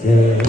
Thank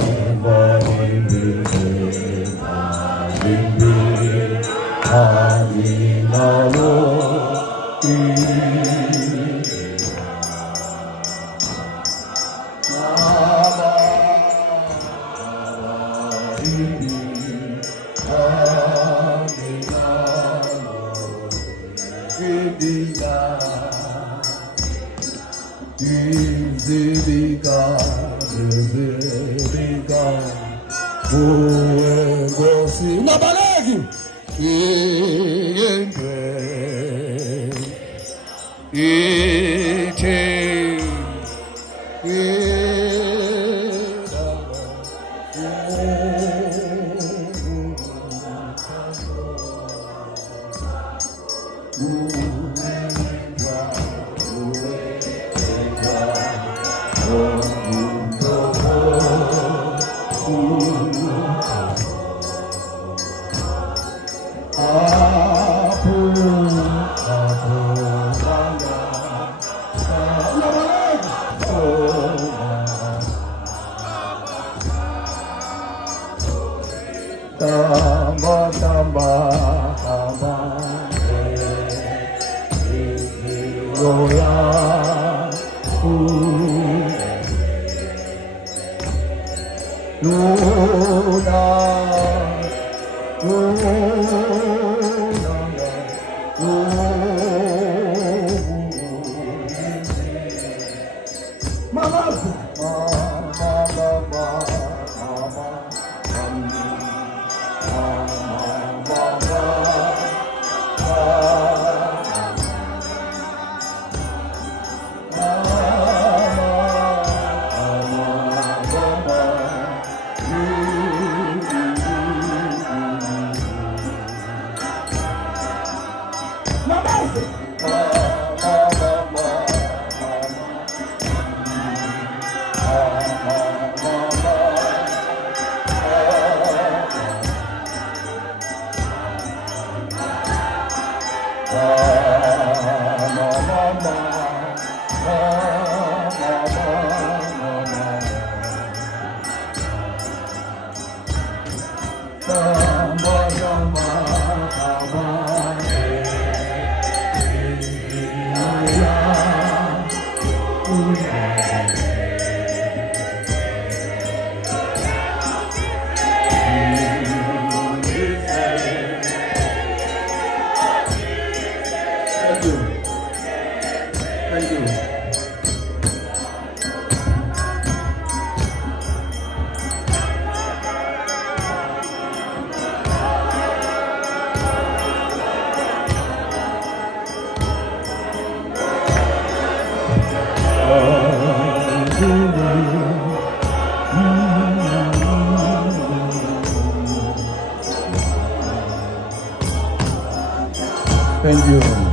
you.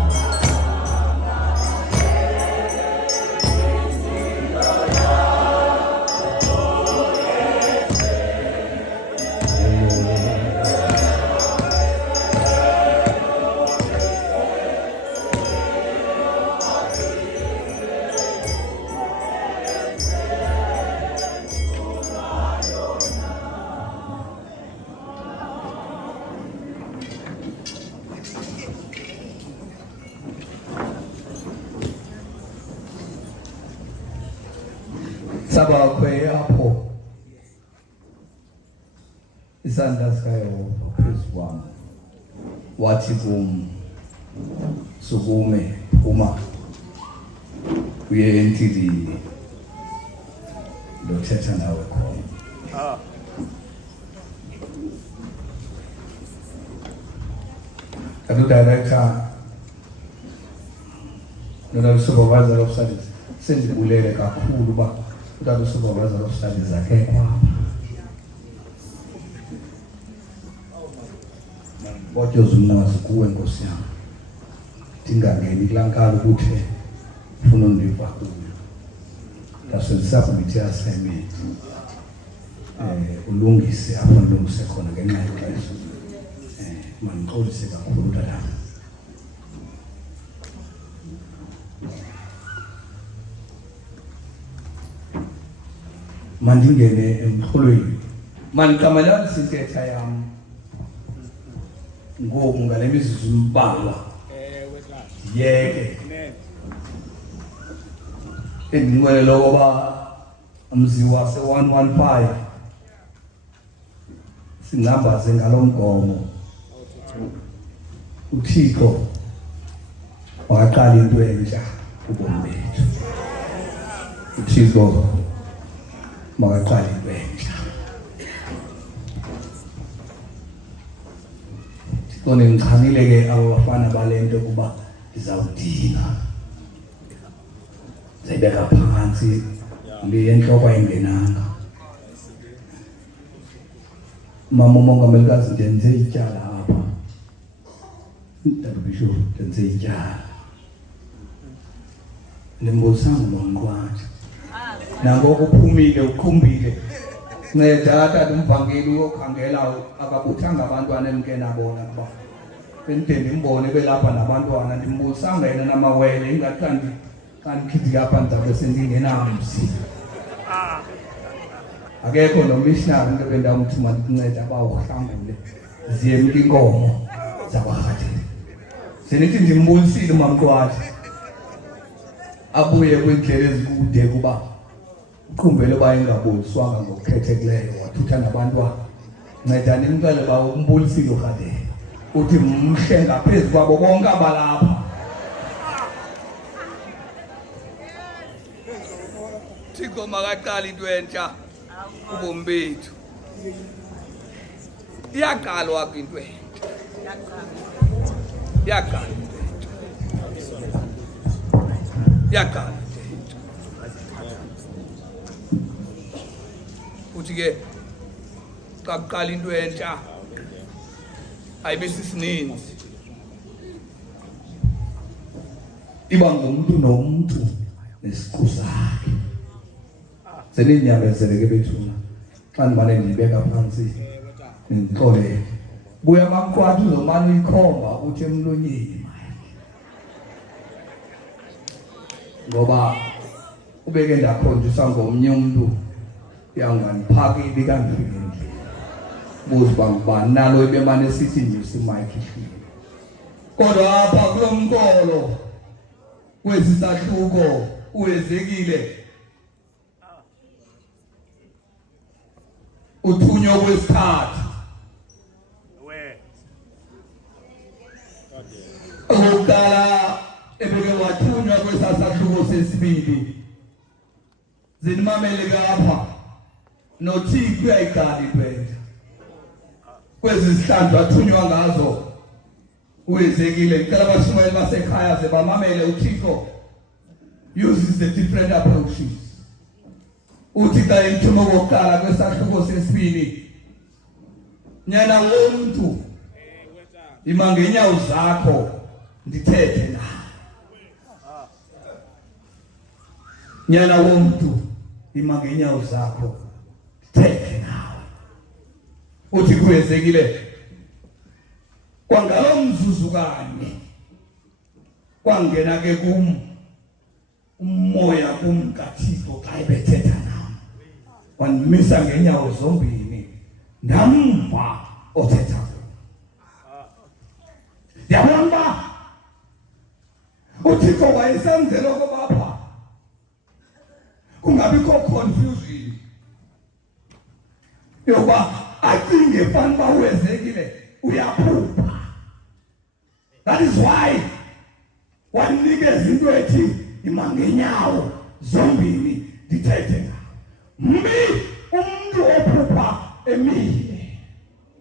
Saba kwe apho isandla sikaYehova phezu kwami wathi kum sukume phuma uye entilini ndothetha nawe khona. Kanti director nona supervisor of studies sendibulele kakhulu ba utata supervisor of studies akekho bodyoza umnazi kuwe nkosi yami ndingangeni kulaa nkalo ukuthi ufuna undiva kuyo ndasebenzisa assignment ulungise apho ndilungise khona ngenxa yexesha mandixolise kakhulu tata. mandingene emxholweni manikamela sintetha yami ngoku ngale mizuzu imbalwa yeke endinqwele lokuba umziwa se 115 singambaze ngalomgomo uThixo waqala into entsha ubomi bethu uThixo makaqala into entsha Thixo ngichanile ke abafana balento kuba izawudina zayibeka phansi le enhloko ayingenanga mama umongamelikazi ndenze ityala apha ndabisho ndenze ityala nimbusanga nomqwathi nangoko uphumile ukhumbile nceda tata umvangeli uyokhangela akabuthanga abantwana emkena bona kuba bendeni imbone belapha nabantwana ndimbusanga yena namawele ingathandi kandikhidi apha ndizabe sendingenamzi akekho nomissionary into bendamthuma ndinceda abawuhlambule ziyemka inkomo zabarhatini senithi ndimbulisile umamqwathi abuye kwindlela ezikude kuba uqhumbele uba engabuliswanga ngokukhethekileyo wathutha nabantwana nceda nimcele uba umbulisile urhatini uthi mhle ngaphezu kwabo bonke abalapha Thixo makaqala into entsha ubomi bethu iyaqalwa kwinto entsha iyaqala futhi ke xa kuqala into entsha ayibe sisininzi iba ngumuntu nomuntu nesiqu sakhe seninyamezele ke bethuna xa ndimane ndibeka phansi ndixolele buya amaqwathi uzomane uyikhomba uthi emlonyeni ngoba ubeke ndakhonjiswa ngomnye umuntu yanganiphakile kangifike endlini buza uba ngubani nalo ebemane sithi nyusa imayikhi ihlile kodwa apha kulo mkolo kwesi sahluko uwezekile uthunywa kwesithathu okokuqala ebeke wathunywa kwesasahluko sesibili zinimamele kapha noThixo uyayiqala into kwezi zihlandlo athunywa ngazo uwezekile ngicela abashumayeli basekhaya ze bamamele uThixo uses the different approaches uthi xa imthumo wokuqala kwesahluko sesibili nyana womntu ima ngenyawo zakho ndithethe nawe nyana womntu ima ngenyawo zakho ndithethe nawe uthi kuwezekile kwangalo mzuzu kanye kwangena ke umoya kaThixo xa ebethetha nami wandimisa ngenyawo zombini ndamva othetha yabona uThixo wayesenzela okobapha kungabikho confusion yoba acinge fanba uwezekile uyaphupha. That is why wanikeza into ethi ima ngenyawo zombini ndithethe ngawo mbi umuntu ophupha emile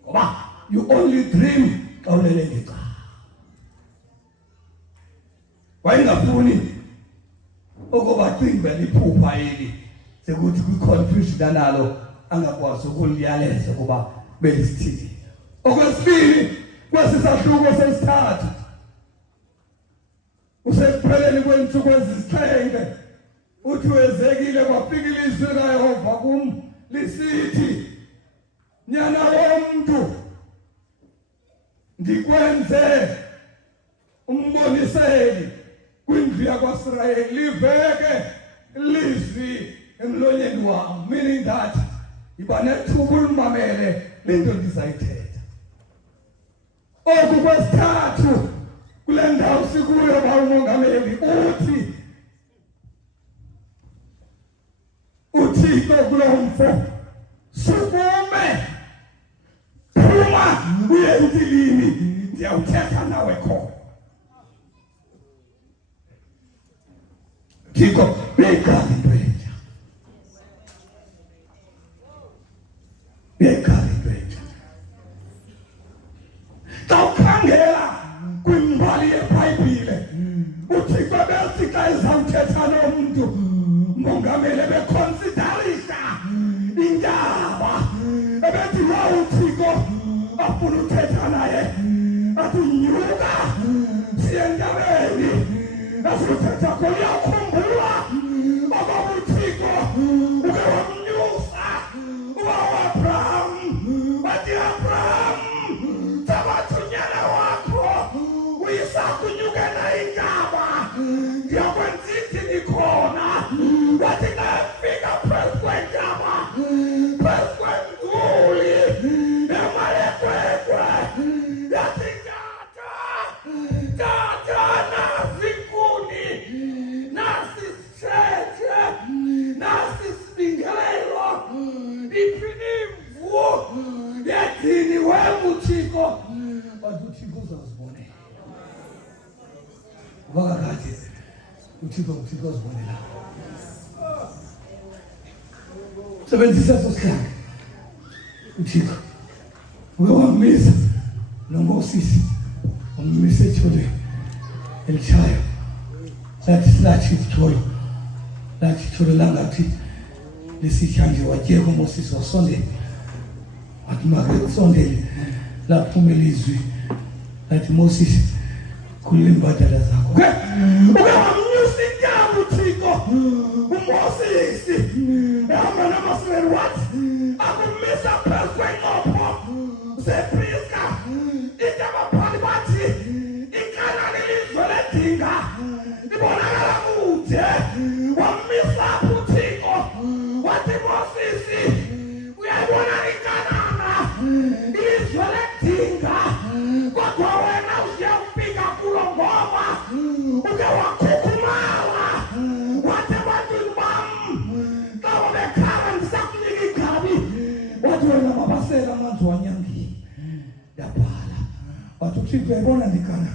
ngoba you only dream xa ulele ngecala wayengafuni ukuba cinga liphupha eli sekuthi kwi-confusion nalo angakwazi ukuliyaleza kuba belisithile. Okwesibili kwesisahluko sesithathu usekupheleni kwensuku ezisixhenxe uthi wezekile kwafika ilizwi kaYehova kum lisithi nyana womntu ndikwenze umboniseli kwindlu yakwaIsrayeli liveke ilizwi emlonyeni wami, meaning that iba nethuba ulimamele lento ndizayithetha. Okwesithathu kule ndawo sikuyo bawumongameli uthixo kulo mfo sukume phuma uye endilini ndiyawuthetha nawe khona. Thixo bekhala into entsha, bekhala into entsha. Xa ukhangela kwimbali yeBhayibhile uthixo bethi xa ezawuthetha nomntu mongameli beconsiderisha intaba ebethi lo uthixo afuna uthetha naye athi nyuka siye entabeni asuthetha khona. Uyakhumbula okoba uthixo uke wamnyusa uAbraham wathi Abraham tabathunyana wakho uYisaka unyukela intaba ndiyakwenza ithini khona. Wathi xa efika phezu kwentaba phezu kwenduli emalekwenkwe yathi tata nasi inkuni nasi isithethe nasi isibingelelo iphini imvu yethini wena uthixo. Wathi uthixo uzazibonela wakakade uthixo uzibonela. Sebenzisa eso sihlalo uthixo uke wamisa noMoses wamisa etholeni elishayo lathi itholo langathi lisitsha nje watyeka uMoses wasondela wathi makesondele laphuma ilizwi lathi Moses khulula imbadala zakho. Uke wamnyusa intaba uthixo uMoses ehamba namasibeni wathi akumisa phezu kwencopho zePrisga. Abaphansi bathi iKhanani ilizwe ledinga ibonakala kude. Wamisa uthixo wathi Moses uyayibona iKhanani ilizwe ledinga kodwa wena usiyafika kulo ngoba uke wakhukhumala wathi ebantwini bam xa babekhala ndisakunika igabi wathi wena mabasela amanzi wanyangile yabhala. Wathi uthixo uyayibona ndikana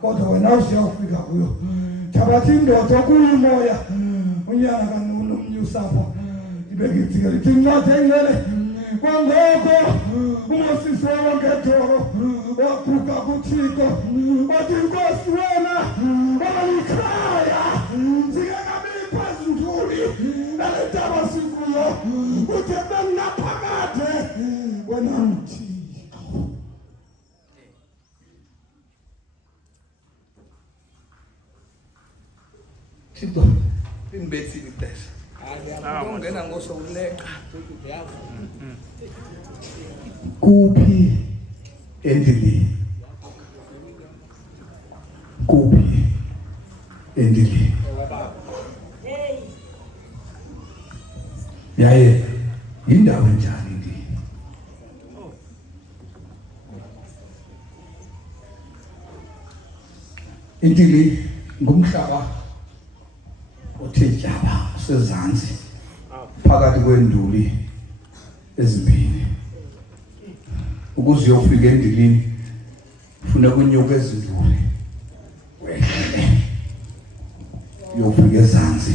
kodwa wena usiyawufika kuyo. Thabatha indoda okuyimoya unyana kaNomnyusapho ibeka idzike lithi incwadi engcwele kwangoko uMoses wangedolo waguga kuthixo wathi Nkosi wena walikhaya zingekabili phezulu nale ntaba sikuyo uthe bengaphakade wena uthixo. Thixo ingibethile ixesha ungena ngosowuleqa kuphi endlini yaye indawo enjani ndini indili ngumhlaba othe tyaba sezantsi phakathi kwenduli ezimbini. Ukuze uyofika endilini ufuna kunyuka ezinduli wehle uyofika ezantsi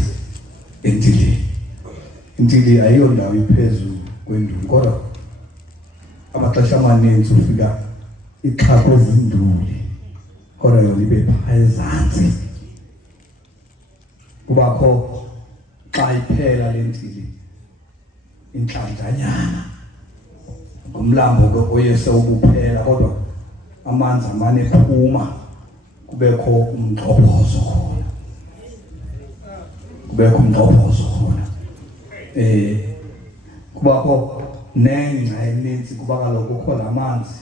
endilini. Indili ayiyondawo iphezulu kwenduli kodwa amaxesha amaninzi ufika ixhakwe ezinduli kodwa yona ibe phaa ezantsi. Kubakho xa iphela le ndili inhlanjanyana umlambo oyese ukuphela kodwa amanzi amane ephuma kubekho umgxobhozo khona. Kubakho nengca eninzi kuba kaloku kukhona amanzi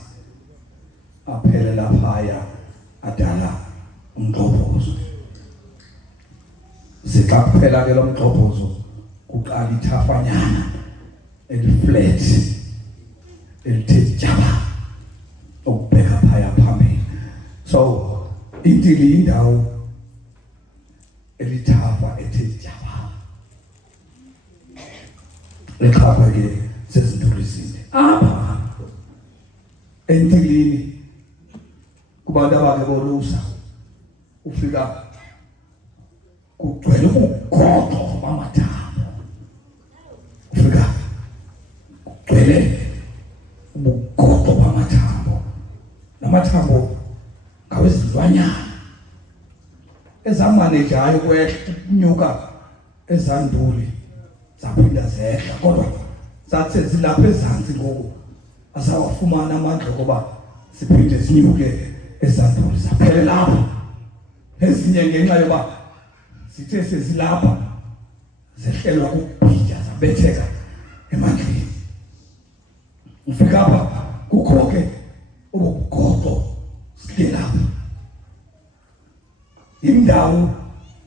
aphelela phaya adala umgxobhozo. Zixa kuphela ke lo mgxobhozo kuqala ithafanyana eliflat elithe jaba ukubheka phaya phambili. So intili indawo elithafa ethe jaba lekhapha ke sezintuli izinde apha entilini kubantu abake bolusa ufika kugcwele ugodo bamathambo, ufika kugcwele ugodo bamathambo, namathambo ngawezilwanyana ezamanejayo kwenyuka ezanduli zaphinda zehla, kodwa zathe zilapha ezantsi ngoku asawafumana amandla kuba siphinde sinyuke ezanduli zaphele lapha. Ezinye ngenxa yoba sithe sezilapha zehlelwa ukubhija zabetheka emandleni. Ufika apha kukho ke ubugodo sike lapha indawo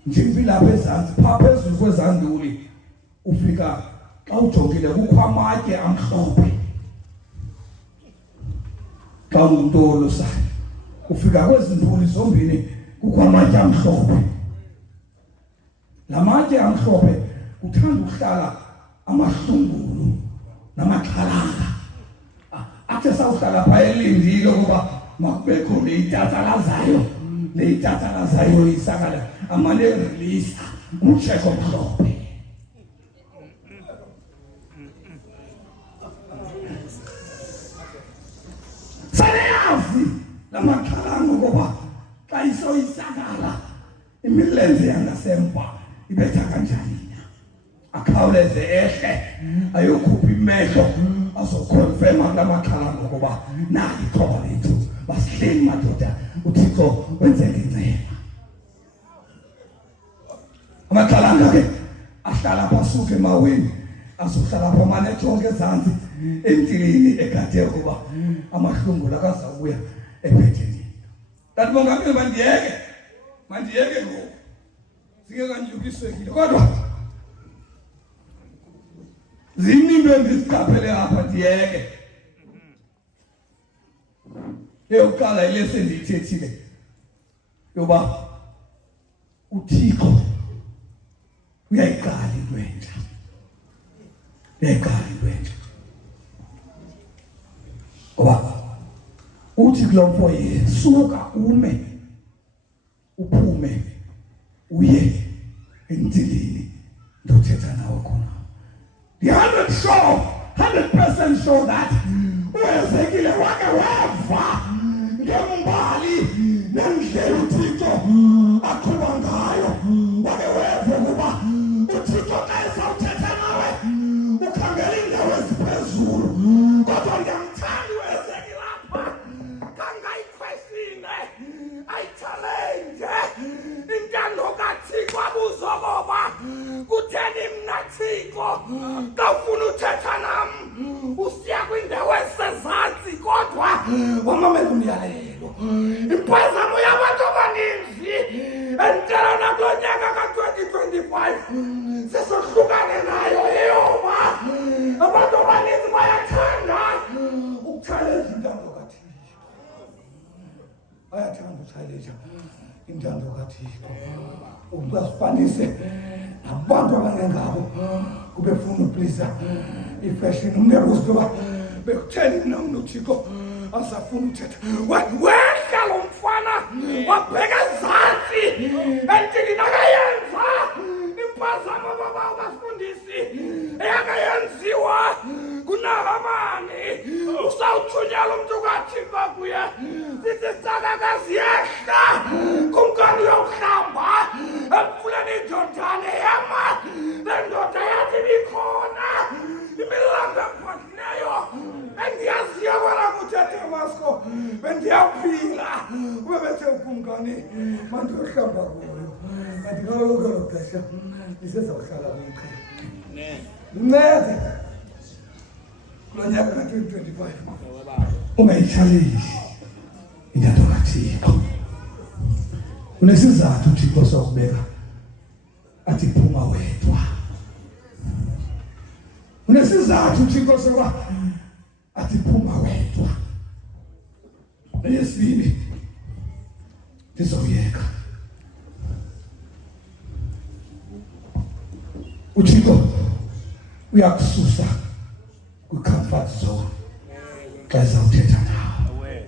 njengoba lapha ezantsi phaa phezulu kwezanduli ufika xa ujongile kukho amatye amhlophe. Xa umuntu olusayo ufika kwezinduli zombini kukho amatye amhlophe. La matye amhlophe kuthanda ukuhlala amahlungulu namaxhalanga athe sawuhlala phaya elindile ukuba makubekho le itatsalazayo isakala amane release umtsheko omhlophe. Sayazi lamaxhalanga ngoba xa isoyisakala imilenze yangasemva ibetha kanjani, akhawuleze ehle ayokhupha imehlo azokonfirma kula maxhalanga ngoba nayi ithoba lethu basihleli madoda uThixo wenzele inceba. Amaxhalanga ke ahlala phasuke emaweni azohlala pha manethonke ezantsi entilini ekade ukuba amahlungulu akazabuya ephetheni. Kanti mongameli mandiyeke ngoku singekanyukiswekile, kodwa zininto endiziqaphele apha ndiyeke. Eyokuqala ile sendiyithethile yoba uThixo uyayiqala into entsha, uyayiqala into entsha. Ngoba uthi kulo mfo suka ume uphume uye entilini ndothetha nawe khona. The 100% sure that uwezekile wake weva ngembali nendlela uThixo aqhuba ngayo. Wake weva ukuba uThixo xa esawuthetha nawe ukhangela indawo eziphezulu, kodwa ndiyamthanda uwezekile lapha kangayikhwesine ayithalenge intando kaThixo abuzokoba kutheni mna Thixo xa ufuna uthetha nam usiya kwindawo esezantsi kodwa wamamela umyalelo. Impazamo yabantu abaninzi entela nakulo nyaka ka-2025 sesohlukane nayo eyoba abantu abaninzi bayathanda ukuthaleja intando kaThixo, bayathanda ukuthaleja intando kaThixo. Umntu asifanise nabantu abangengabo kube funa uplisa ifashion. Umnebuzo yoba bekutheni mna uThixo asafuna uthetha. Wehla lo mfana wabheka ezantsi entilini akayenza impazamo abafundisi eyakayenziwa kuNahamani. Usawuthunyelwa umntu kaThixo kuye sithi sakakazi yehla kumkani uyokuhlamba emfuleni iJordani yama le ndoda yathi ibikhona imilando ephothileyo endiyaziyo kwela kuthi eDamasko bendiyaphila ube bethe ukumkani mandiyohlamba kuyo. Kanti kaloku elo xesha ndisezawuhlala kwiqhela ncede kulo nyaka ka-2025 ungayitshaleli intando kaThixo. Unesizathu uThixo sokubeka athi phuma wedwa nesizathu uThixo soba athi phuma wedwa. Eyesibili ndizoyeka. uThixo uyakususa kwi-comfort zone xa uzawuthetha nawe.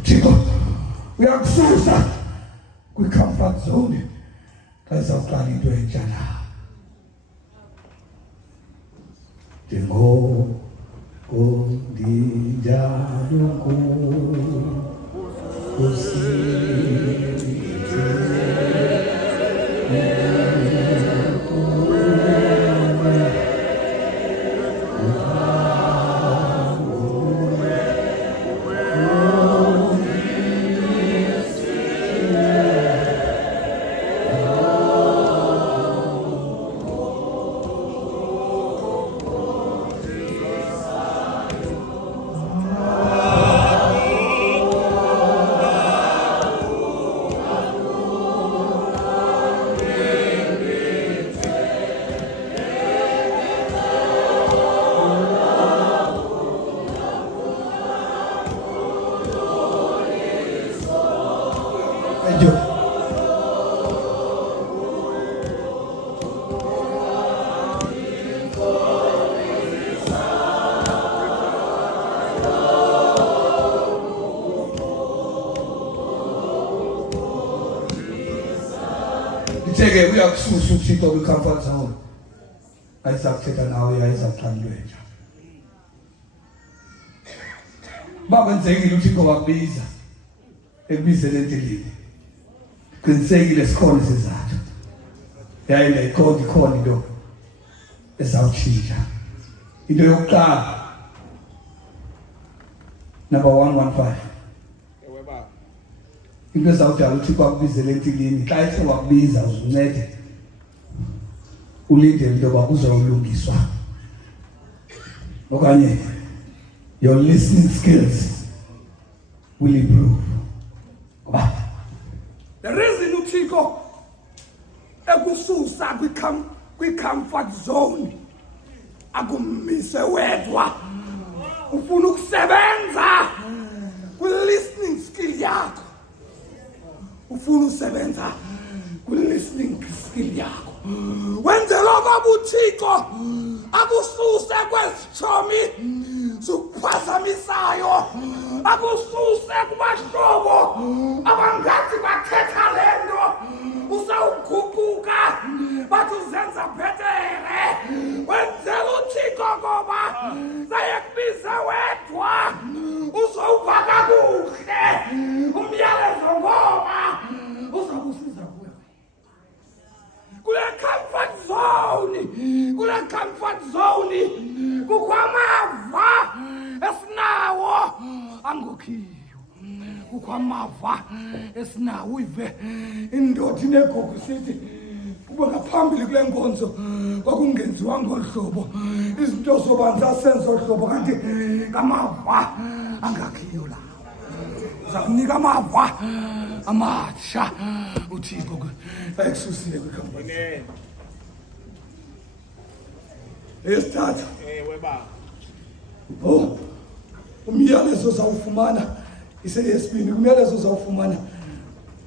uThixo uyakususa kwi-comfort zone xa uzawuqala into entsha nawe. Ndinjalo Tege uyakususa uThixo kwi-comfort zone. Ayisakuthetha nawe ayisaqhanjwenja. Bakwenzekile uThixo wakubiza ekubizele entilini. Qinisekile sikhona isizathu. Yayinda ikhona into ezawutshintsha. Into yokuqala number 115. Into ezawudala uThixo akubizele entilini xa ethe wakubiza uzuncede ulinde into yoba uzawulungiswa okanye your listening skills will improve. The reason uThixo ekususa kwi-comfort zone akumise wedwa ufuna ukusebenza kwi-listening skill yakho. Ufuna usebenza kwi-listening skill yakho. Wenzela ngoba uThixo akususe kwezitshomi zokuphazamisayo, akususe kubahlobo abangathi bathetha lento usawuguquka bathi uzenza bhetere. Wenzela uThixo ngoba sayekubiza wedwa uzowuva kakuhle umyalezo ngoba uzakusiza kuwe kule comfort zone kukho amava esinawo angokhiyo. Kukho amava esinawo uyive indoda inegogo sithi kuba ngaphambili kule nkonzo kwakungenziwa ngolhlobo izinto zobanza senzo hlobo kanti ngamava angakhiyo la zakunika amava amatsha uThixo ayekususile kwi-comfort. Esithathu umyalezo zawufumana iseyesibini. Umyalezo zawufumana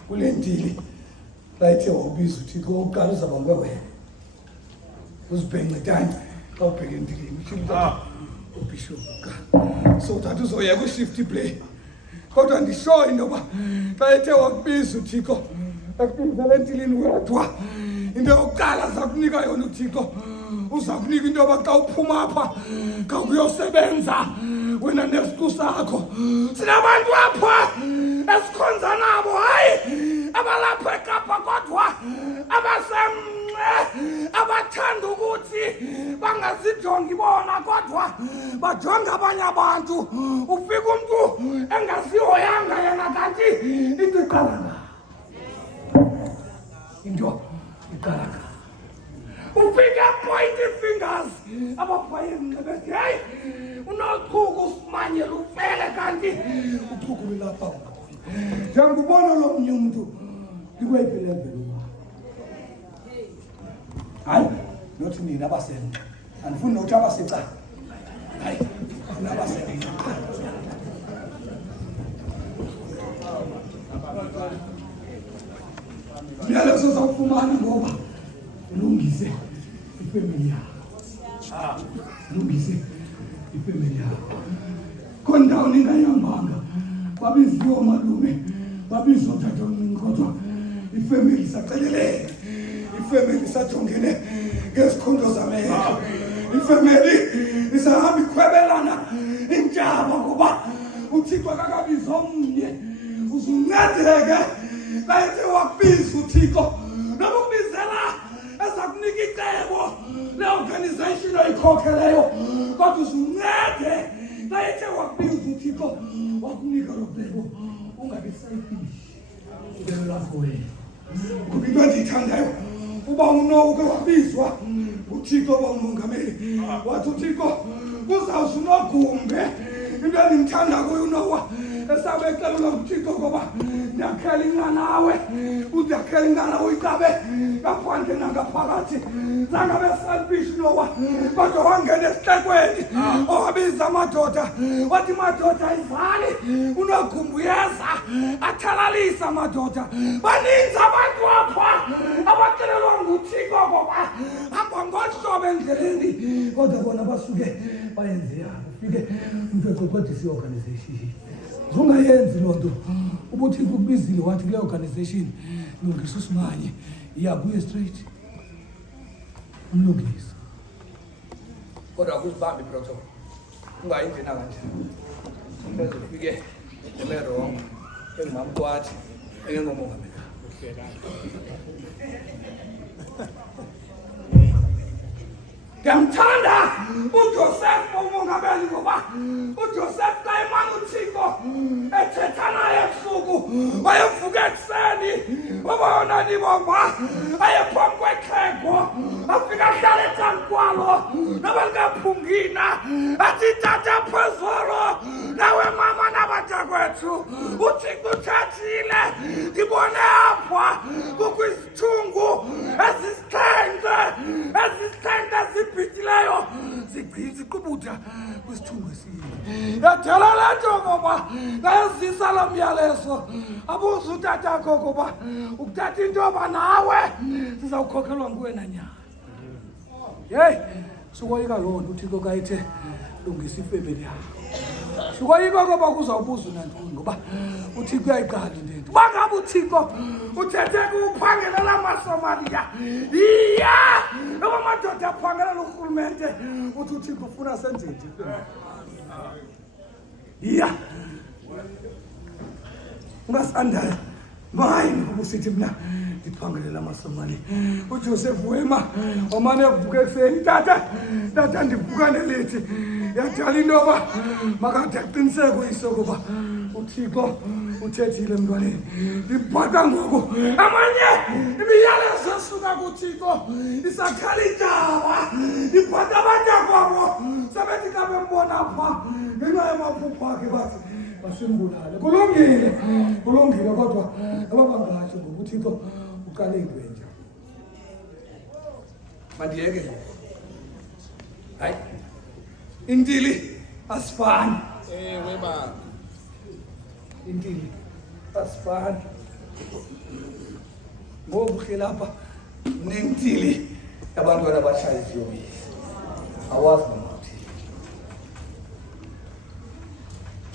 kule ntili xa ethe wawubiza uThixo okokuqala uzaba ngwewena uzibhenxe tani xa ubheke entilini uthile ubishop so thatha uzoyeka u-shift play. Kodwa ndisho into yoba xa ethe wakubiza uThixo akubizele entilini wedwa into yokuqala zakunika yona uThixo uza kunika into yoba xa uphuma apha xa kuyosebenza wena nesiqu sakho. Sinabantu apha esikhonza nabo hayi abalapha eKapa kodwa abathanda ukuthi bangazijongi bona kodwa bajonga abanye abantu. Ufika umuntu engasihoyanga yena kanti into iqala ufika point fingers abaphaye nqebezi hey unochuku usimanyela ufele kanti uchuku lapha njengubona lo mnye umuntu likwephi level hayi nothi nina abasenqa andifuni nokuthi abaseca ifamily yakho. Lungise ifamily yakho. Khona ndawo ningayambanga. Babiziwe omalume, babizwa uthatha omncane kodwa ifamily sacelelene. Ifamily sajongene ngesikhondo zamehlo. Ifamily isahamba ikhwebelana intshaba ngoba uThixo akakabiza omnye. Uzuncedeke bayethe wabiza uThixo noma ukubizela ezakunika icebo le organization oyikhokheleyo kodwa uzuncede bayethe wabiza uThixo wakunika lo cebo ungabe selfish icebo lakho wena kuba into endiyithandayo uba unoke wabizwa uThixo umongameli wathi uThixo kuzawuze unogumbe into endimthanda kuyo uNowa esabexelela uThixo ngoba ndiyakhela inganawe uyakhela inganawe uyikabe ngaphandle nangaphakathi zangabe selfish Nowa kodwa wangena esihlekweni owabiza amadoda wathi madoda izali unogumbu yeza athalalisa amadoda baninzi abantu apha abacelelwa nguThixo ngoba hamba ngohlobo endleleni kodwa bona basuke bayenze yabo ufike umntu eqoqodisa i-organization ungayenzi lo nto ubuthi kubizile wathi kule organization lungisa uSimanye iyabuye straight umlungisa kodwa kuzibambi protocol ungayindina kanjani umbeze ufike emerong engimamkwathi engengomongameli Ngamthanda uJoseph umongameli ngoba uJoseph kayimana uThixo ethetha naye ebusuku wayevuka ekuseni ubona nibomba ayephambi kwexhego afika ahlala ecankwalo nabalikaphungina athi tata phezolo nawe mama nabantakwethu uThixo uthathile ngibone apha kukho izithungu ezisithende zibhithileyo zigqiza iqubutha kwisithungu esinye yadala le nto ngoba ngayazisa lo myalezo abuze utatakho ngoba ukuthatha into yoba nawe sizawukhokhelwa nguwe nanyana yeyi sukoyika loo nto uThixo kayithe lungisa ifemeli yakho sukoyika ngoba kuzawubuza nantoni ngoba uThixo uyayiqala into ento uba ngabe uThixo uthethe kuphangelela amaSomaliya iya noba amadoda aphangelela urhulumente uthi uThixo ufuna senzeni iya ungasandaya mayini kuba usithi mna ndiphangelela amaSomaliya uJoseph Wema omane evuka ekuseni tata ndivuka nelithi yadala into yoba makade aqiniseke uyisokuba uThixo uthethile emntwaneni ibhaka ngoku amanye imiyalezo esuka kuThixo isakhala intaba ibhaka abantakwabo sebethi xa bembona pha ngenxa yamaphupho akhe bathi basimbulale kulungile kodwa ababangasho ngoba uThixo uqale into entsha mandiyeke hayi intili asifani weba intili asifani ngobuhle lapha nentili yabantwana abashaya iziyobisi awazi nokuthi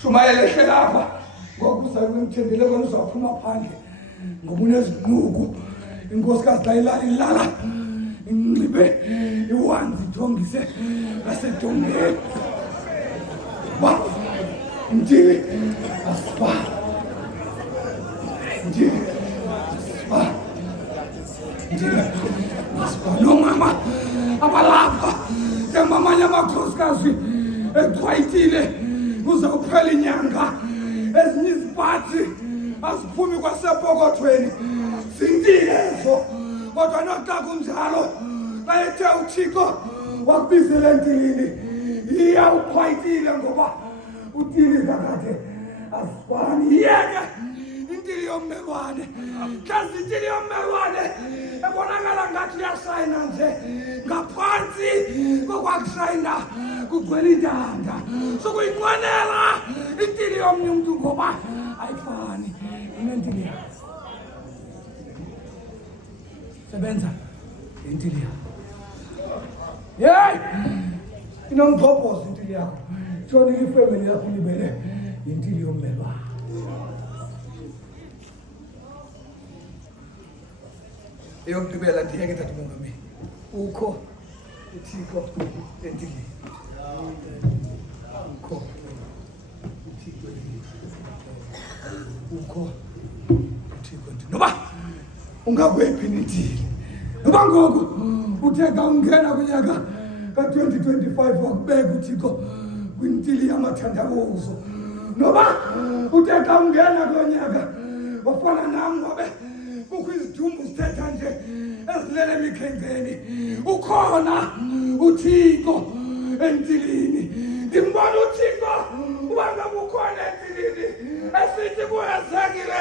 shumayelehle lapha ngokuza kwemthembele kona uzaphuma phandle ngoba unezinuku inkosikazi xa ilala inxibe iwanzi ithongise ngasedongeni ba intili asifani intili nomama abalapha njengamanye amakhosikazi echwayitile uzawuphela inyanga ezinye iziphathi aziphumi kwasepokothweni zintile ezo kodwa noxa kunjalo bayethe uThixo wakubizela entilini iya ukhwayitile ngoba utili kakade asifani yeke intili yommelwane kazi intili yommelwane ebonakala ngathi uyashayina nje ngaphansi kokwakushayina kugcwele intanda sokuyinqwenela intili yomnye umntu ngoba ayifani inentili yakho sebenza intili yakho Hey! Inompurpose intili yakho. Jona ifamily yakho libele intili yommelwa. Eyokugqibela ndiyeke Tata Mongameli. Ukho uThixo endilini. Ukho uThixo endilini. Ukho uThixo endilini. Noba ungakwephi nithini. Noba ngoku uthe xa ungena kunyaka ka-2025 wakubeka uThixo kwintili yamathandabuzo. Noba uthe xa ungena kunyaka wafana nam wabe kukho izidumbu sithetha nje ezilele emikhenkceni. Ukhona uThixo entilini. Ndimbona uThixo uba ngabe ukhona entilini esithi kuyazekile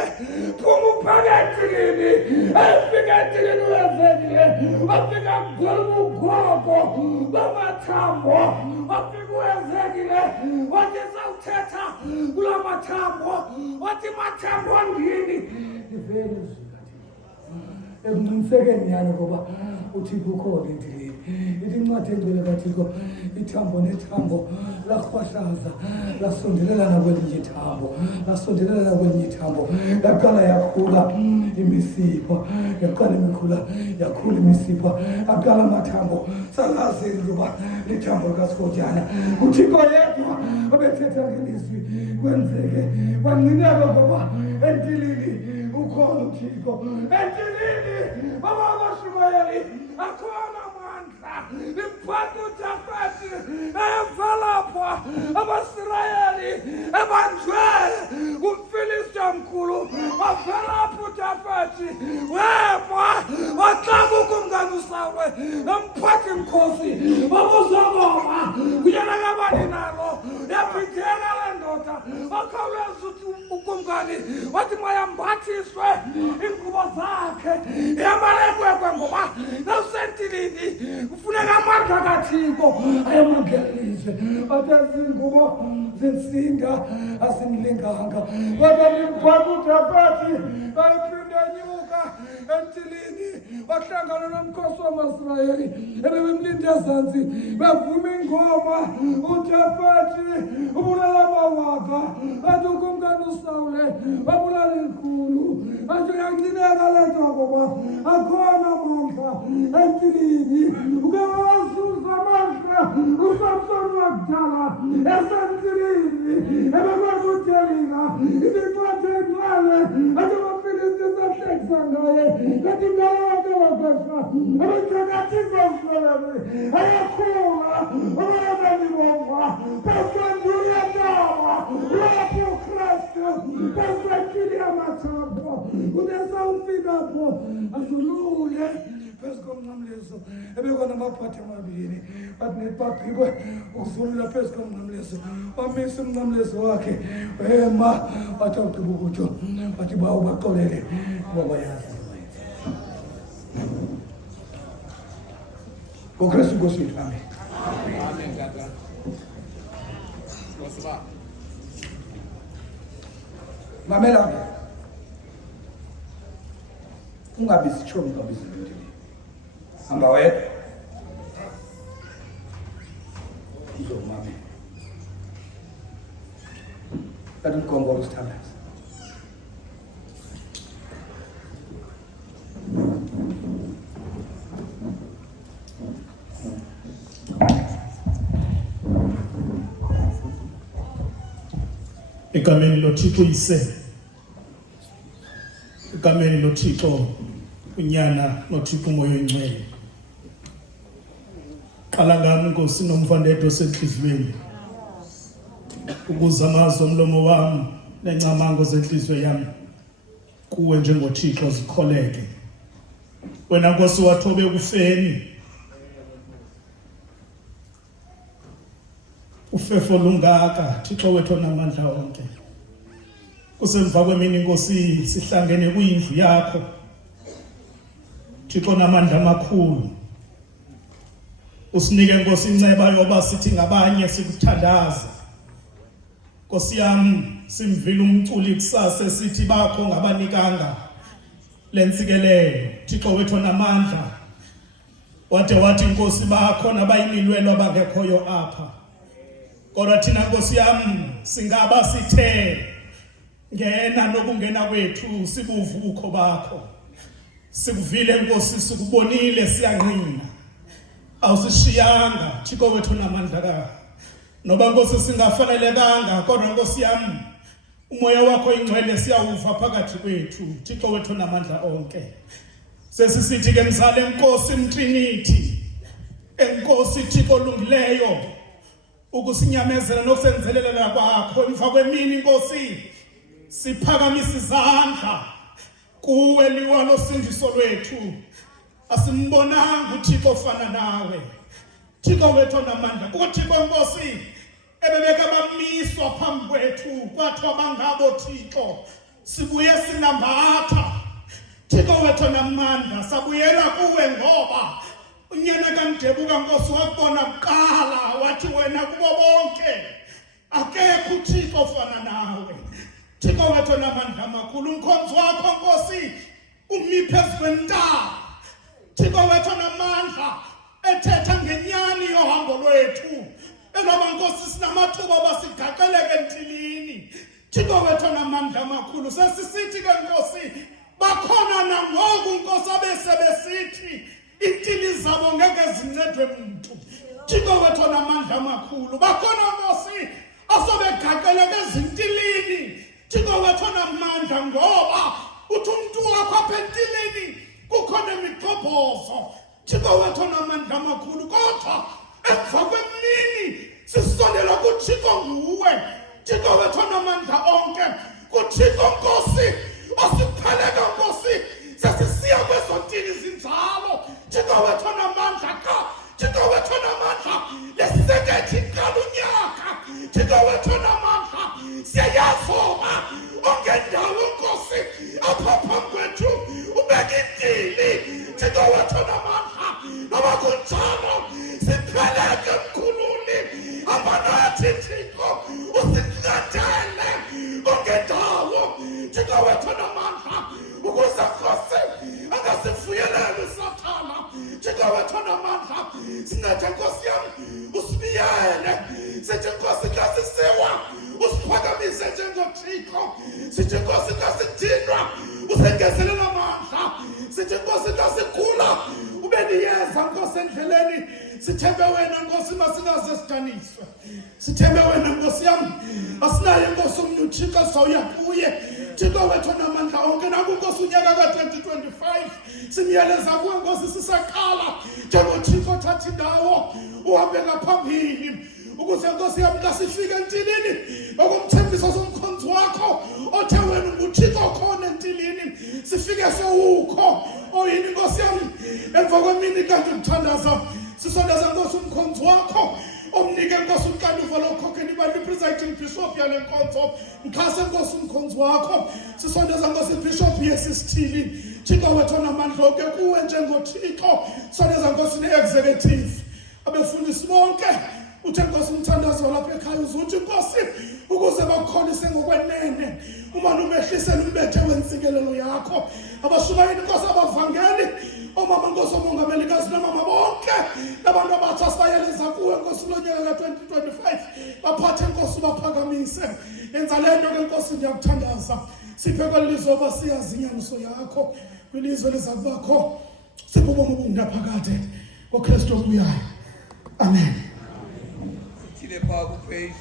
phuma uphaka entilini. Efika entilini uyazekile wafika kugcwele ubugogo bamathambo. Wafika uyazekile wathi sawuthetha kula mathambo wathi mathambo andini ivele ekunqinisekeni yani ngoba uThixo ukhona endilini. Ithi incwadi engcwele kaThixo ithambo nethambo lakurhwashaza lasondelelana kwelinye ithambo lasondelelana kwelinye ithambo yaqala yakhula imisipha yaqala yakhula imisipha aqala amathambo salazi ukuba lithambo likaSikotyana uThixo yedwa obethetha ngelizwi kwenzeke kwanqineka ngoba entilini ukhona uThixo entilini baba kaShumayeli akhona amandla imphatho uJafeti evalapha abasirayeli ebanjwe kumfilistia mkhulu wavalapha uJafeti wema waxaka ukumngane uSawule nomphathi mkhosi babuzongoma kuyena kabani nalo yaphithela le ndoda wakhawuleza ukumngane wathi mayambathiswe ingubo zakhe yamalekwe ngoba nawusentilini kufuneka amandla kaThixo ayamangelise bathi izingubo zensinda asimlinganga kodwa limphatha uJafeti bayiphinda nyuka entilini wahlangana nomkhosi wamaSirayeli ebebemlinde ezantsi bavuma ingoma uJafeti ubulala amawaka athi ukumngane uSawule wabulala ikhulu athi uyancineka le nto ngoba akhona amandla entilini uke wazuza amandla uSamsoni wakudala esentilini ebekwakudelina izincwadi engcwele athi abafilisti sahlekisa ngaye kathi ngalo wonke wabasha abethakathiko mhlolami ayakhula abayabelibomba peswenduyatawa lapho uKristu peswentili yamathambo unesawufikapo azulule phezu komnqamlezo ebekwa namaphathi amabili bathi nebhaqikwe ukuzulula phezu komnqamlezo wamisa umnqamlezo wakhe wema wathi awugqiba ukutsho wathi bawo baxolele ngoba yazi ngoKristu Nkosi yethu amen. Amen tata. Ngosiba. Mamela ke. Ungabi sichomi kabisa endlini. Hamba wedwa. Uzomame. Kanti uGombo usithandaza. Egameni loThixo Yise, egameni loThixo uNyana noThixo uMoya Oyingcwele. Qala ngami Nkosi nomvandedo senhliziyweni ukuze amazwi omlomo wami nencamango zenhliziyo yami kuwe njengoThixo zikholeke. Wena Nkosi wathobe ukufeni, ufefo lungaka Thixo wethu onamandla wonke. Kusemva kwemini Nkosi sihlangene kuyindlu yakho Thixo onamandla amakhulu. Usinike Nkosi inceba yoba sithi ngabanye sikuthandaza. Nkosi yami simvile umculi kusasa sithi bakho ngabanikanga lentsikelelo Thixo wethu onamandla wathi inkosi bakhona abayimilwelo abangekhoyo apha. Kodwa thina Nkosi yami singaba sithe ngena nokungena kwethu sibuvu ukho bakho. Sikuvile Nkosi, sikubonile siyanqina. Awusishiyanga Thixo wethu namandla ka. Noba Nkosi singafanelekanga, kodwa Nkosi yami umoya wakho ingcwele siyawuva phakathi kwethu Thixo wethu namandla onke. Sesisithi ke mzale Nkosi mtrinity, enkosi Thixo olungileyo, ukusinyamezela nokusenzelela kwakho emva kwemini Nkosi, siphakamisa izandla kuwe liwa losindiso lwethu. Asimbonanga uThixo ofana nawe Thixo wethu namandla. KuThixo Nkosi ebebeka bamiswa phambi kwethu kwathiwa bangabo Thixo, sibuye sinambatha Thixo wethu namandla. Sabuyela kuwe ngoba unyana kaNdebuka Nkosi wakubona kuqala, wathi wena kubo bonke akekho uThixo ofana nawe Thixo wethu namandla amakhulu. Umkhonzi wakho Nkosi umi phezu kwentaba Thixo wethu namandla, ethetha ngenyani yohambo lwethu. Enoba Nkosi sinamathuba basigaqeleke entilini Thixo wethu namandla amakhulu. Sesisithi ke Nkosi bakhona nangoku Nkosi abesebesithi intili zabo ngeke zincedwe muntu Thixo wethu namandla amakhulu. Bakhona Nkosi asobegaqeleke ezintilini Thixo wethu namandla, ngoba uthi umuntu wakho apha entilini kukhona imigqobhozo Thixo wethu namandla amakhulu. Kodwa emva kwemini sisondela kuThixo nguwe Thixo wethu namandla onke. KuThixo Nkosi osipheleka Nkosi, sesisiya kwezontili zinjalo Thixo wethu namandla ka. Thixo wethu namandla lesekethi qala unyaka Thixo wethu namandla, siyayazoba ongendawo Nkosi apha phambi kwethu ubeka intili Thixo wethu namandla. Noba kunjalo sipheleke mkhululi amanathi Thixo usincedele ongendawo Thixo wethu namandla, ukuze Nkosi angasifuyeleli uSathana Thixo wethu namandla. Sincede Nkosi yami usibiyele, sithi Nkosi xa sisiwa usiphakamise njengoThixo. Sithi Nkosi xa sidinwa usengezelela amandla. Sithi Nkosi xa sikhula ube niyeza Nkosi endleleni. Sithembe wena Nkosi masingaze sidaniswe. Sithembe wena Nkosi yami, asinayo Nkosi omnye uThixo sawuya kuye Thixo wethu namandla onke. Naku Nkosi unyaka ka-2025 simyeleza kuwe Nkosi sisaqala njengoThixo thatha indawo uhambe ngaphambili, ukuze Nkosi yami xa sifike entilini okumthembiso somkhonzi wakho othe wena nguThixo khona entilini, sifike sewukho oyini Nkosi yami. Emva kwemini kanti kuthandaza sisondaza Nkosi umkhonzi wakho, omnike Nkosi uxanduva lokhokhela ibandla i-presiding bishop yale nkonzo. Mxhase Nkosi umkhonzi wakho, sisondaza Nkosi ibishop yesisithili Thixo wethu namandla onke kuwe njengoThixo. Sisondaza Nkosi ne-executive abefundisi bonke, uthe Nkosi umthandazo lapha ekhaya uzuthi Nkosi ukuze bakukholise ngokwenene umane umehlisele umbethe wentsikelelo yakho. Abashumayeli Nkosi, abavangeli, omama Nkosi, omongamelikazi namama bonke nabantu abatsha sibayeleza kuwe Nkosi lonyaka ka-2025 baphathe Nkosi baphakamise. Yenza le nto ke Nkosi ndiyakuthandaza. Siphe kwelizwe oba siyazi inyaniso yakho kwilizwe liza kubakho. Siphe ubomi obungunaphakade ngoKristu obuyayo. Amen. Sithile phaa kupage 08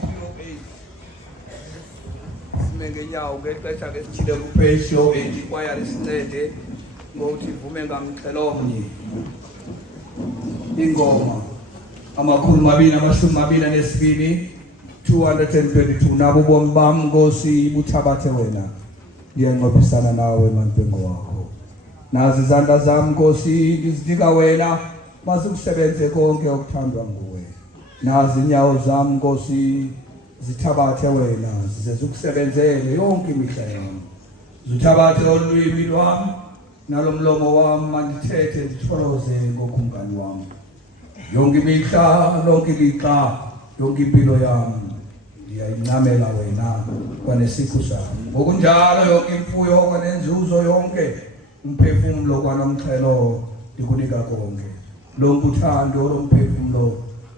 sime ngenyawo ngexesha ke sithile kupage 08 ikwaya lisincede ngokuthi ivume ngamxhelomnye ingoma 222 222 nabo bomi bam Nkosi buthabathe wena, ndiyanqophisana nawe mantengo wakho. Nazi izandla zami Nkosi ndizinika wena, masikusebenze konke okuthandwa nguwe. Nazi inyawo zami Nkosi zithabathe wena, zize zikusebenzele yonke imihla yami. Zithabathe olwimi lwami nalo mlomo wami, mandithethe nditholoze ngokumngani wami. Yonke imihla, lonke ilixa, yonke impilo yami ndiyayincamela wena kwanesikhu sami. Ngokunjalo yonke imfuyo kwanenzuzo yonke, umphefumulo kwanomxhelo ndikunika konke. lombuthando lomphefumulo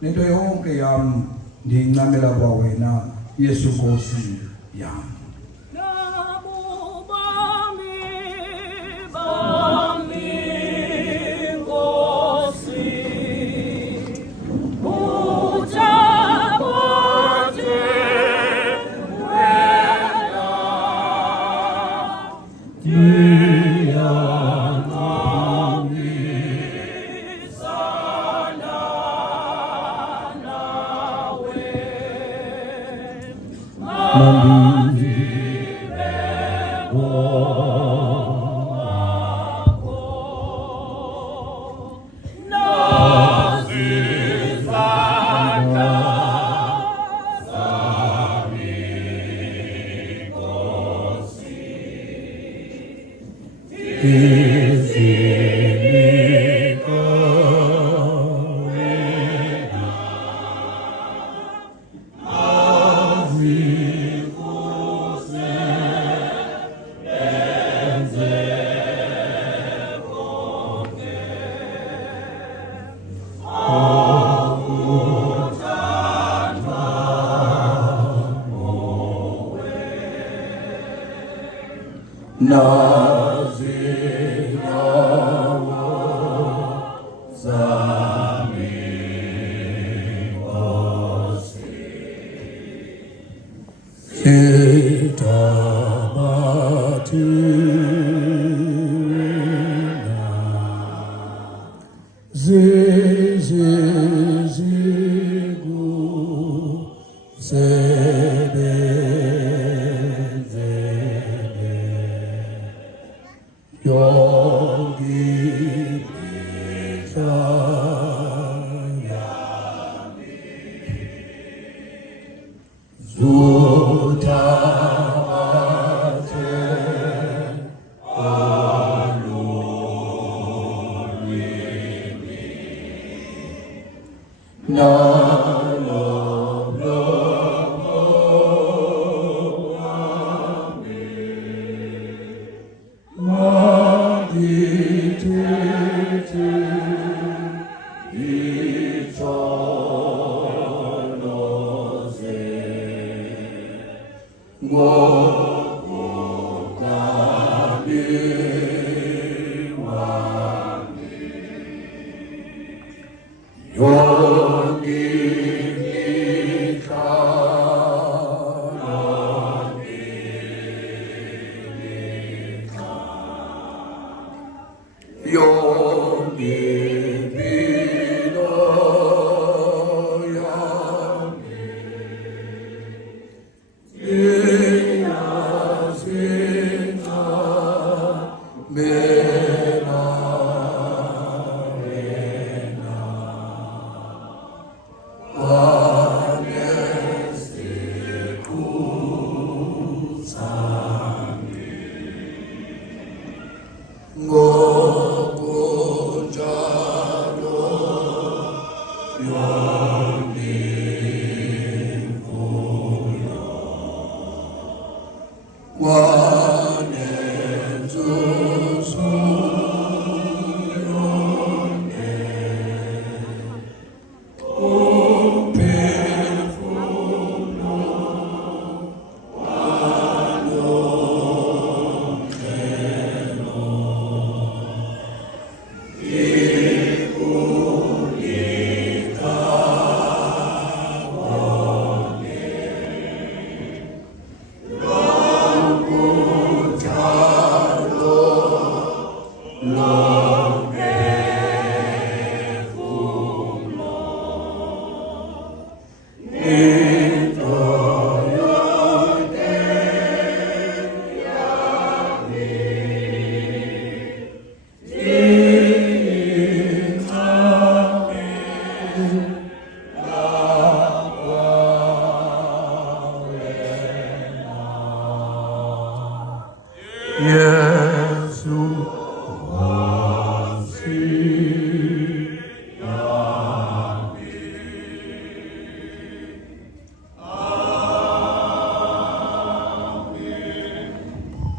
nento yonke yami ndiyincamela kwa wena Yesu Nkosi yami.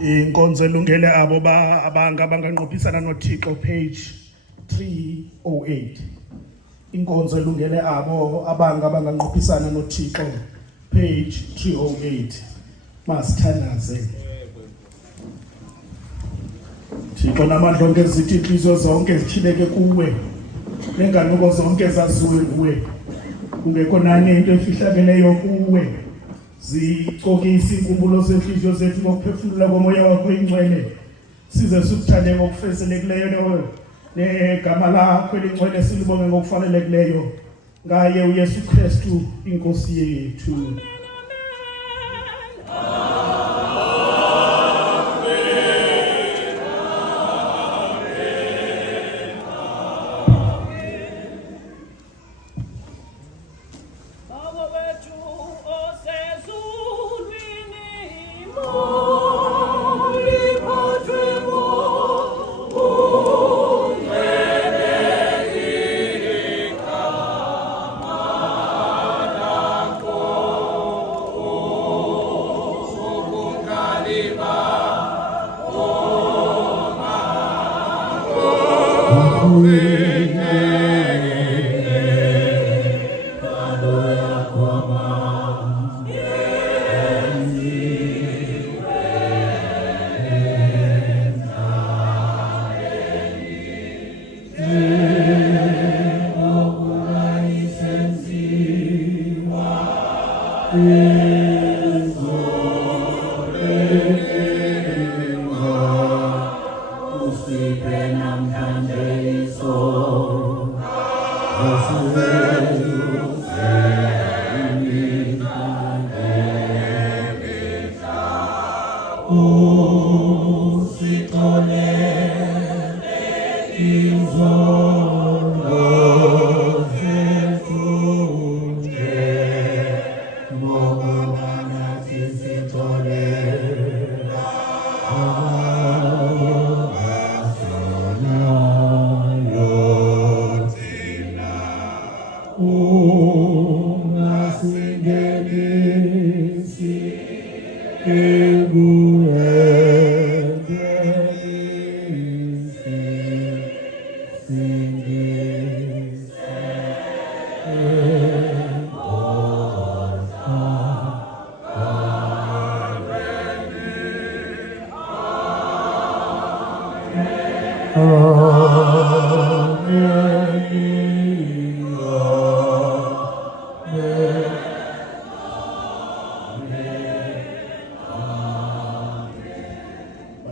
Inkonzo elungele abo abanganqophisana noThixo page 308. 308 inkonzo elungele abo abanganqophisana noThixo page 308 masithandaze Thixo namandla onke zithi inhliziyo zonke zichileke kuwe nenganuko zonke zaziwe kuwe kungekho nani into efihlakeleyo kuwe zicokisa inkumbulo zenhliziyo zethu ngokuphefumula komoya wakho ingcwele size sikuthande ngokufezelekileyo negama lakho elingcwele silibonge ngokufanelekileyo ngaye uYesu Kristu inkosi yethu.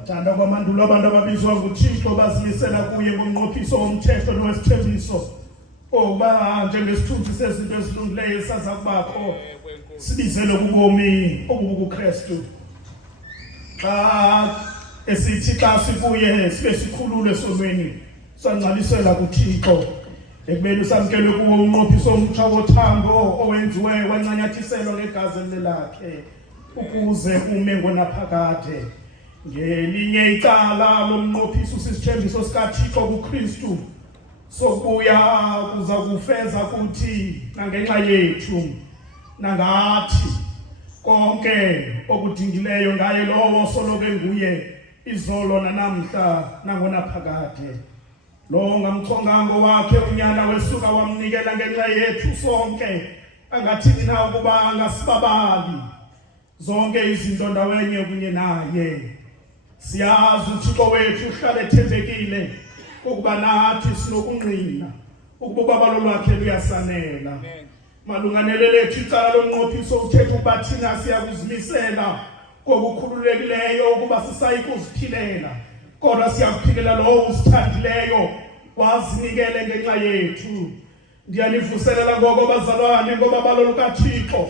Bathanda kwamandulo abantu ababizwa nguThixo bazimisela kuye ngomnqophiso womthetho nowesithembiso oba njengesithunzi sezinto ezilungileyo esaza kubakho sibizele kubomi obubuKristu xa esithi xa sibuye sibe sikhulule esonweni sangcalisela kuThixo ekubeni usamkele kuwo umnqophiso omtsha wothambo owenziwe wancanyathiselwa ngegazi lakhe ukuze ume ngonaphakade ngelinye icala lomnqophiso sisithembiso sikaThixo kuKristu sokubuya kuza kufeza kuthi nangenxa yethu nangathi konke okudingileyo ngaye lowo soloke nguye izolo nanamhla nangonaphakade lo ngamchonganga wakhe unyana wesuka wamnikela ngenxa yethu sonke angathini na ukuba angasibabali zonke izinto ndawenye kunye naye siyazi uThixo wethu uhlala ethembekile ukuba nathi sinokungqina ukuba ubabalo lwakhe luyasanela malunganele lethu icala lomnqophiso uthetha ukuba thina siyakuzimisela kokukhululekileyo ukuba sisayi kuziphilela kodwa siyakuphilela lowo usithandileyo wazinikele ngenxa yethu ndiyanivuselela ngoko bazalwane ngobabalo lukaThixo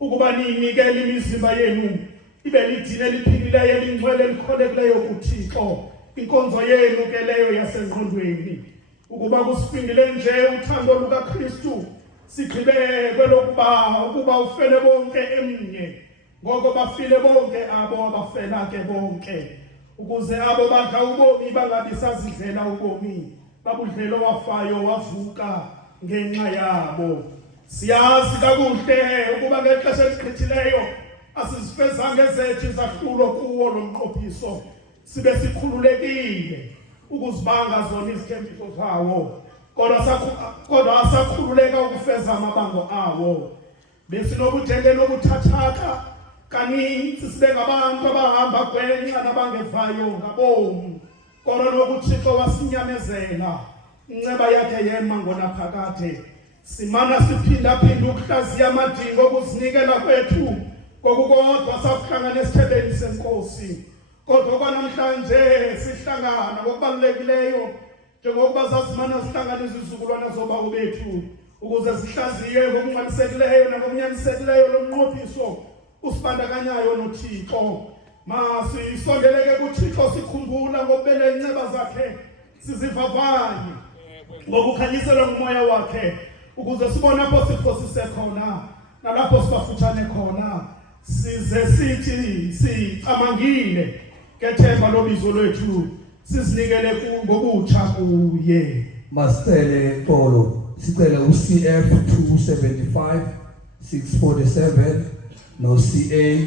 ukuba niyinikele imizimba yenu ibe lidini eliphilileyo elingcwele elikholekileyo kuThixo inkonzo yenu ke leyo yasengqondweni ukuba kusifindile nje uthando lukaKristu sigqibe ukuba ufele bonke emnye ngoko bafile bonke abo abafela ke bonke ukuze abo badla ubomi bangabi sazidlela ubomi babudlela wafayo wavuka ngenxa yabo siyazi kakuhle ukuba ngexesha elichithileyo asizifezanga ezethu izahlulo kuwo lo mnqophiso sibe sikhululekile ukuzibanga zona izithembiso zawo kodwa asakhululeka ukufeza amabango awo. Besinobudenge nobuthathaka kaninzi sibe ngabantu abahamba gwenxa nabangevayo ngabomu. Kodwa nokuThixo wasinyamezela inceba yakhe yema ngonaphakade. Simana siphinda-phinda ukuhlaziya amadingo okuzinikela kwethu kokukodwa sakuhlangana esithebeni senkosi. Kodwa kwanamhlanje sihlangana ngokubalulekileyo njengokuba sasimana sihlangana izizukulwana zobawo bethu ukuze sihlaziye ngokungxamisekileyo nangokunyanisekileyo lomnqophiso usibandakanyayo noThixo. Masisondeleke kuThixo sikhumbula ngokubele inceba zakhe sizivavanye ngokukhanyiselwa ngumoya wakhe ukuze sibone apho siphosise khona nalapho sibafutshane khona size sithi sicamangile ngethemba lobizo lwethu sizinikele ngokutsha kuye. Masicele xolo sicele uCF 275 647 no CA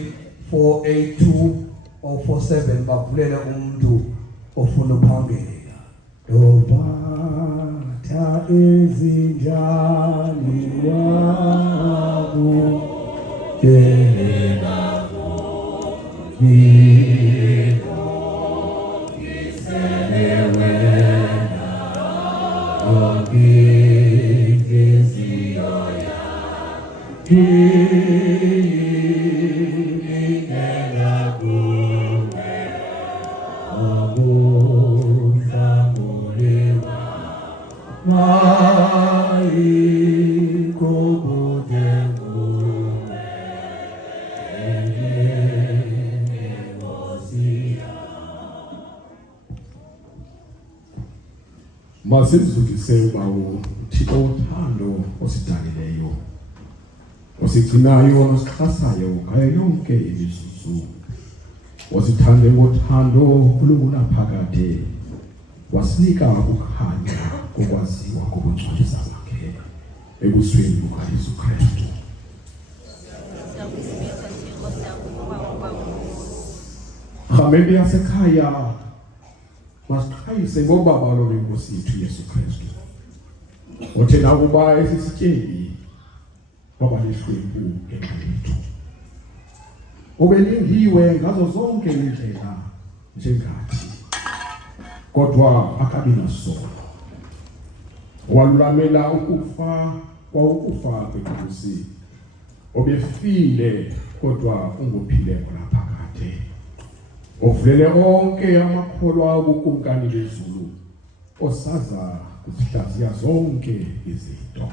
482 047 bavulele umuntu ofuna uphambela. Dobatha ezinjani wabo Masizukise bawo Thixo uthando osidalileyo osigcinayo nosixhasayo ngayo yonke imizuzu wasithande ngothando olunaphakade wasinika ukukhanya kokwaziwa kobungcwelisa bakhe ebusweni bukaYesu Kristu. Hameli yasekhaya masiqhayise ngobaba lwenkosi yethu Yesu Kristu othena ukuba esisityebi wabalihlwempu ngenxa yethu ubelingiwe ngazo zonke indlela njengathi kodwa akabi nasono walulamela ukufa kwaukufa kwenkosi obefile kodwa ungophile ngonaphakade ovulele onke amakholwa kukumkani bezulu osaza kuzihlaziya zonke izinto.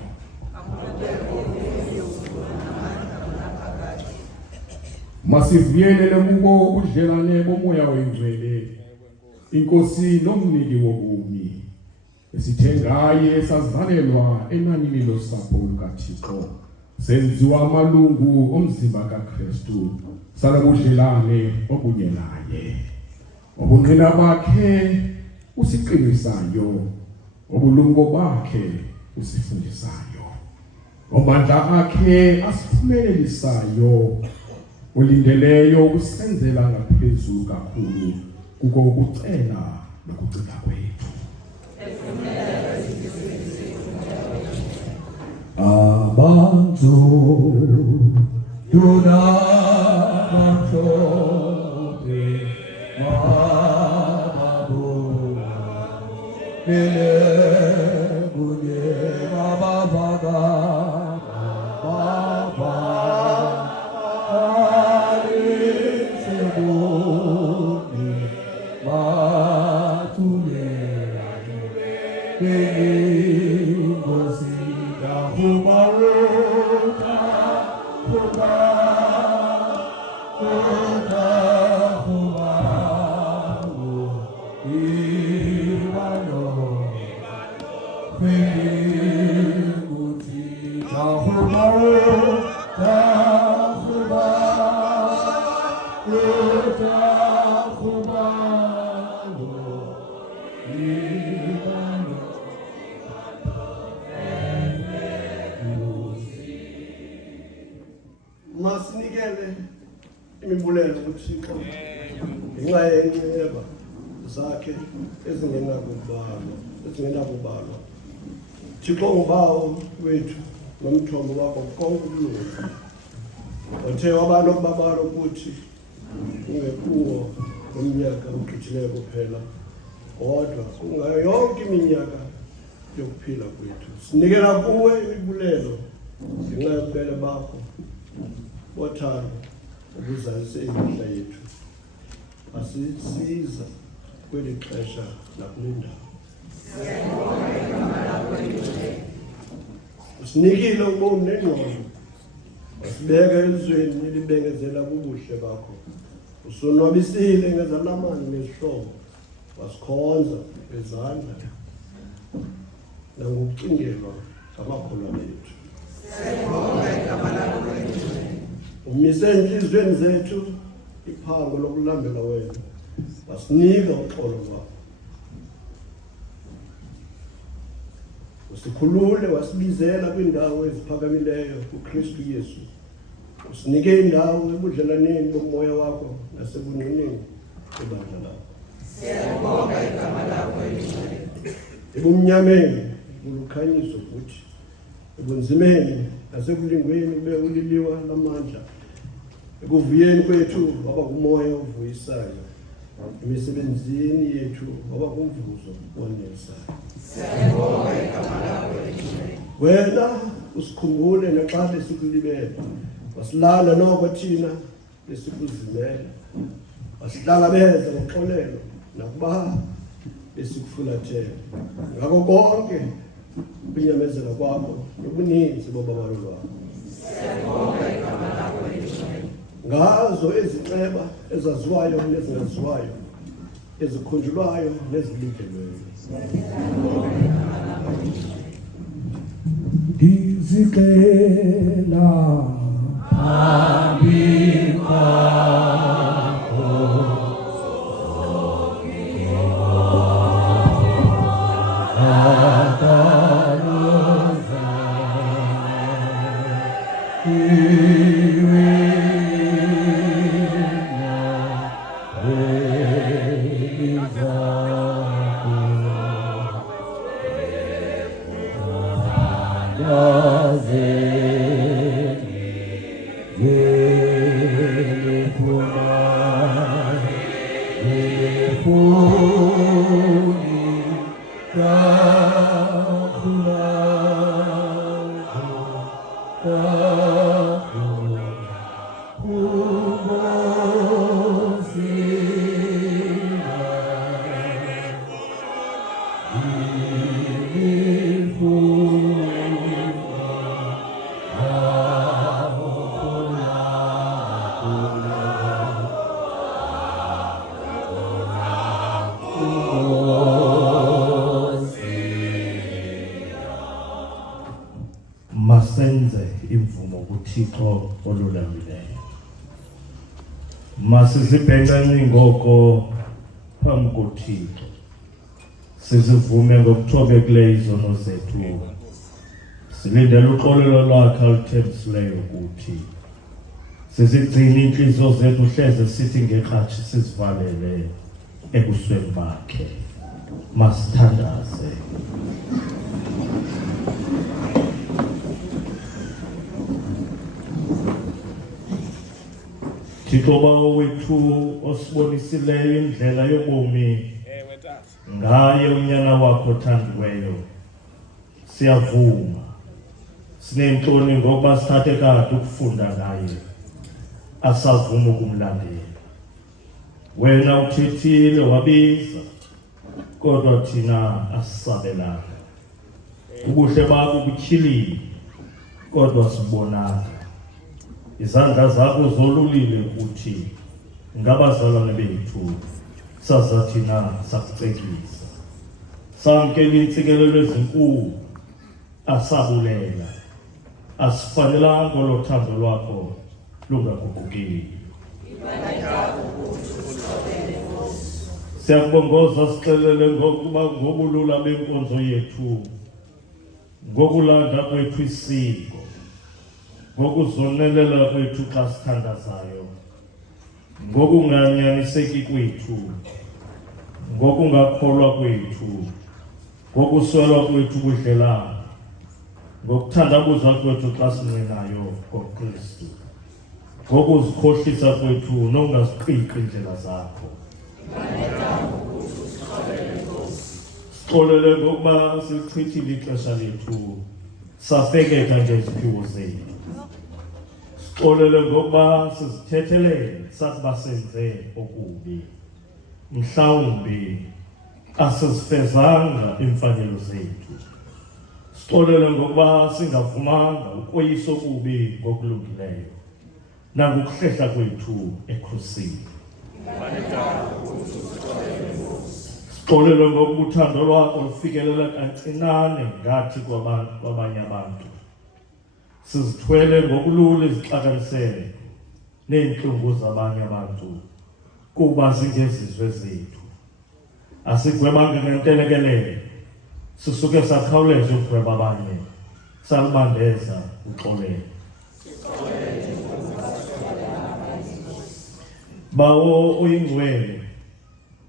Masivuyelele kubo ubudlelane bomoya wengcwele inkosi nomniki wobomi esithe ngaye sazalelwa enanini losapho lukaThixo senziwa amalungu omzimba kaKristu salobudlelane obunye naye obungqina bakhe usiqinisayo obulungo bakhe usifundisayo omandla akhe asiphumelelisayo ulindeleyo ukusenzela ngaphezulu kakhulu kuko ukucela nokucela kwethu. Abantu masinikele imimbulelo kuThixo ngenxa yenceba zakhe ezingenakubalwa Thixo ngubawo wethu nomthombo wakho konke ukulunga. Othe wabantu okubabalo ukuthi ungekuwo umnyaka ugqithileyo kuphela kodwa kungayo yonke iminyaka yokuphila kwethu. Sinikela kuwe imibulelo ngenxa yobubele bakho bothando obuzalise imihla yethu. Asisiza kweli xesha nakule ndawo. Usinikile ubomi nengqondo, wasibeka elizweni elibengezela kubuhle bakho. Usonwabisile ngezalamane nezihlobo, wasikhonza bezandla nangokucingelwa ngamakholwa bethu. Umise enhliziyweni zethu iphango lokulambela wena, wasinika uxolo lwakho. Usikhulule wasibizela kwindawo eziphakamileyo kuKristu Yesu. Usinike indawo ebudlelaneni bomoya wakho nasebungqineni ebandla lakho. Siyabonga igama lakho elingcwele. Ebumnyameni bulukhanyiso futhi, ebunzimeni nasekulingweni ube uliliwa lamandla. Ekuvuyeni kwethu waba kumoya ovuyisayo, emisebenzini yethu waba kumvuzo onesayo. Siyabonga igama lakho elingcwele. Wena usikhumbule naxa besikulibele, wasilanda noko thina besikuzimela, wasihlangabeza ngoxolelo nakuba besikufulathela. Ngakho konke ukunyamezela kwakho nobuninzi bobabalo lwakho. Siyabonga igama lakho elingcwele. Ngazo ezinxeba ezaziwayo nezingaziwayo, ezikhunjulwayo nezilindelweyo. Ndizicela phambi kwakho masenze imvumo kuThixo olulamileyo. Masizibhenqe ngoko phambi koThixo, sizivume ngokuthobekileyo izono zethu, silindele uxolelo lwakhe oluthembisileyo kuthi. Sizigcine iintliziyo zethu hleze sithi ngeqhatshi sizivalele ebusweni bakhe. Masithandaze. Thixo Bawo wethu osibonisileyo indlela yobomi ngaye unyana wakho othandiweyo, siyavuma sinentloni ngokuba sithathe kade ukufunda ngaye, asavuma ukumlandela. Wena uthethile wabiza, kodwa thina asisabelanga. Ubuhle bakho butyhilile, kodwa sibonanga. Izandla zakho zolulile kuthi ngabazalwane bethu, saza thina sakucekisa. Samkela iintsikelelo ezinkulu, asabulela. Asifanelanga olo thando lwakho lungaguqukile. Siyakubongoza sixelele ngokuba ngobulula benkonzo yethu, ngokulanda kwethu isiko, ngokuzonelela kwethu xa sithandazayo, ngokunganyaniseki kwethu, ngokungakholwa kwethu, ngokuswelwa kwethu ubudlelane, ngokuthandabuza kwethu xa sinqenayo ngoKristu, ngokuzikhohlisa kwethu nongaziqiqi indlela zakho. Sixolele ngokuba sichithile ixesha lethu safekeka ngeziphiwo zethu. Sixolele ngokuba sizithethelele sakuba senze okubi, mhlawumbi asizifezanga iimfanelo zethu. Sixolele ngokuba singavumanga ukoyisa okubi ngokulungileyo nangokuhlehla kwethu ekrusini. Sixolele ngokuba uthando lwakho lufikelela kancinane ngathi kwabanye abantu. Sizithwele ngokulula izixakaniselo neentlungu zabanye abantu kuba zingezizwe zethu. Asigwebanga ngentelekelelo, sisuke sakhawuleza ukugweba abanye, salubandeza uxolelo. Bawo uyingcwele,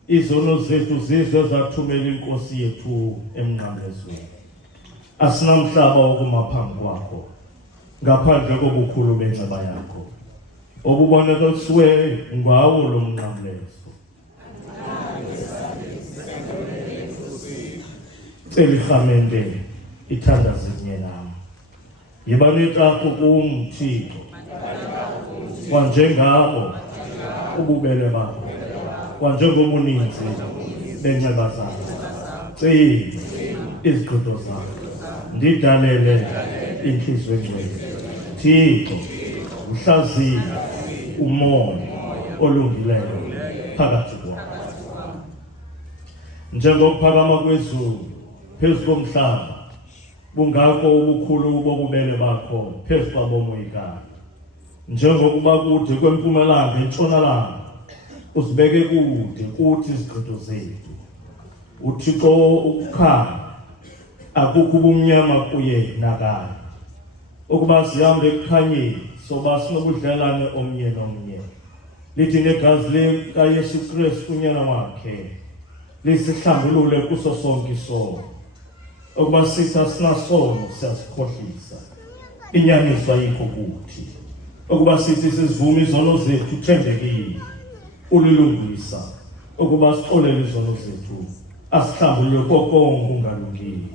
izono zethu zizo zathumela inkosi yethu emnqamlezweni. Asinamhlaba okuma phambi kwakho ngaphandle kobukhulu benxeba yakho obubonakaliswe ngawo lo mnqamlezo. Cela irhamente ithandaze kunye nam. Yiba netrako kum Thixo, kwanjengabo ububele bakho, kwanjengobuninzi benxeba zakho. Cela izigqido zakho, ndidalele inhliziyo engcwele. Thixo, uhlaziye umoya olungileyo phakathi kwakho. Njengokuphakama kwezulu phezu komhlaba, bungako ubukhulu bobubele bakho phezu kwabomoyikayo. Njengokuba kude kwempumalanga entshonalanga, usibeke kude kuthi izigqido zethu. Uthixo ukukhanya, akukho ubumnyama kuye nakanye. Ukuba sihambe ekukhanyeni, soba sinobudlelwane omnye nomnye. Lithi negazi likaYesu Kristu unyana wakhe lisihlambulule kuso sonke isono. Ukuba sithi asinasono siyasikhohlisa, inyaniso ayikho kuthi. Ukuba sithi sizivume izono zethu uthembekile, ulilungisa. Ukuba sixolele izono zethu, asihlambulule konke okungalungile.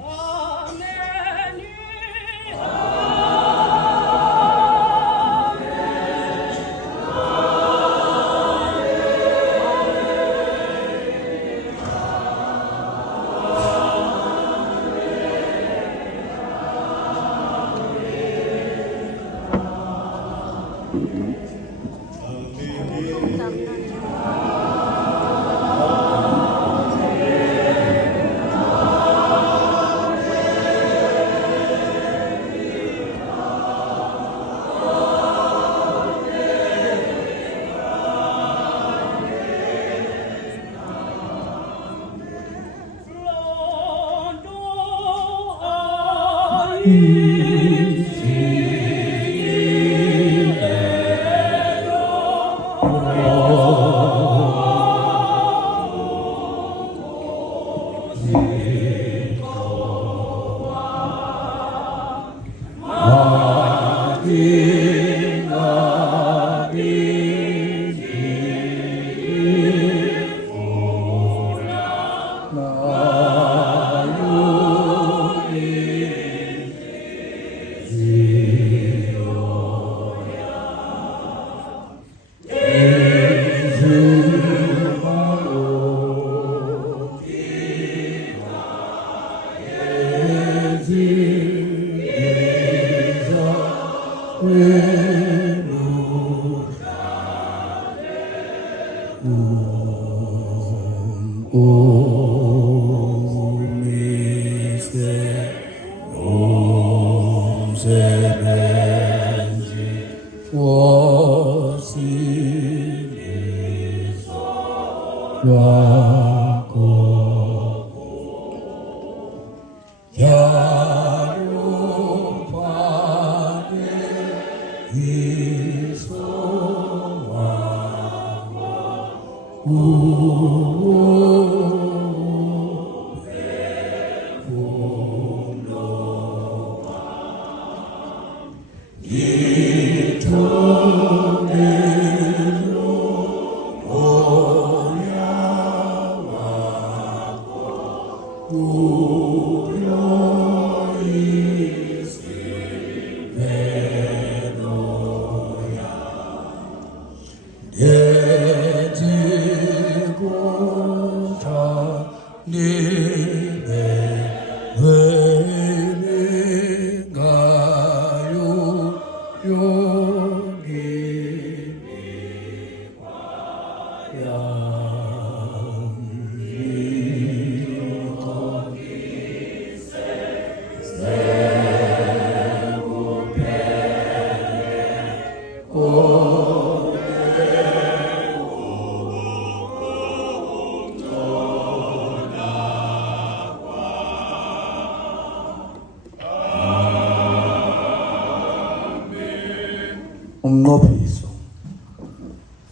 umnqophiso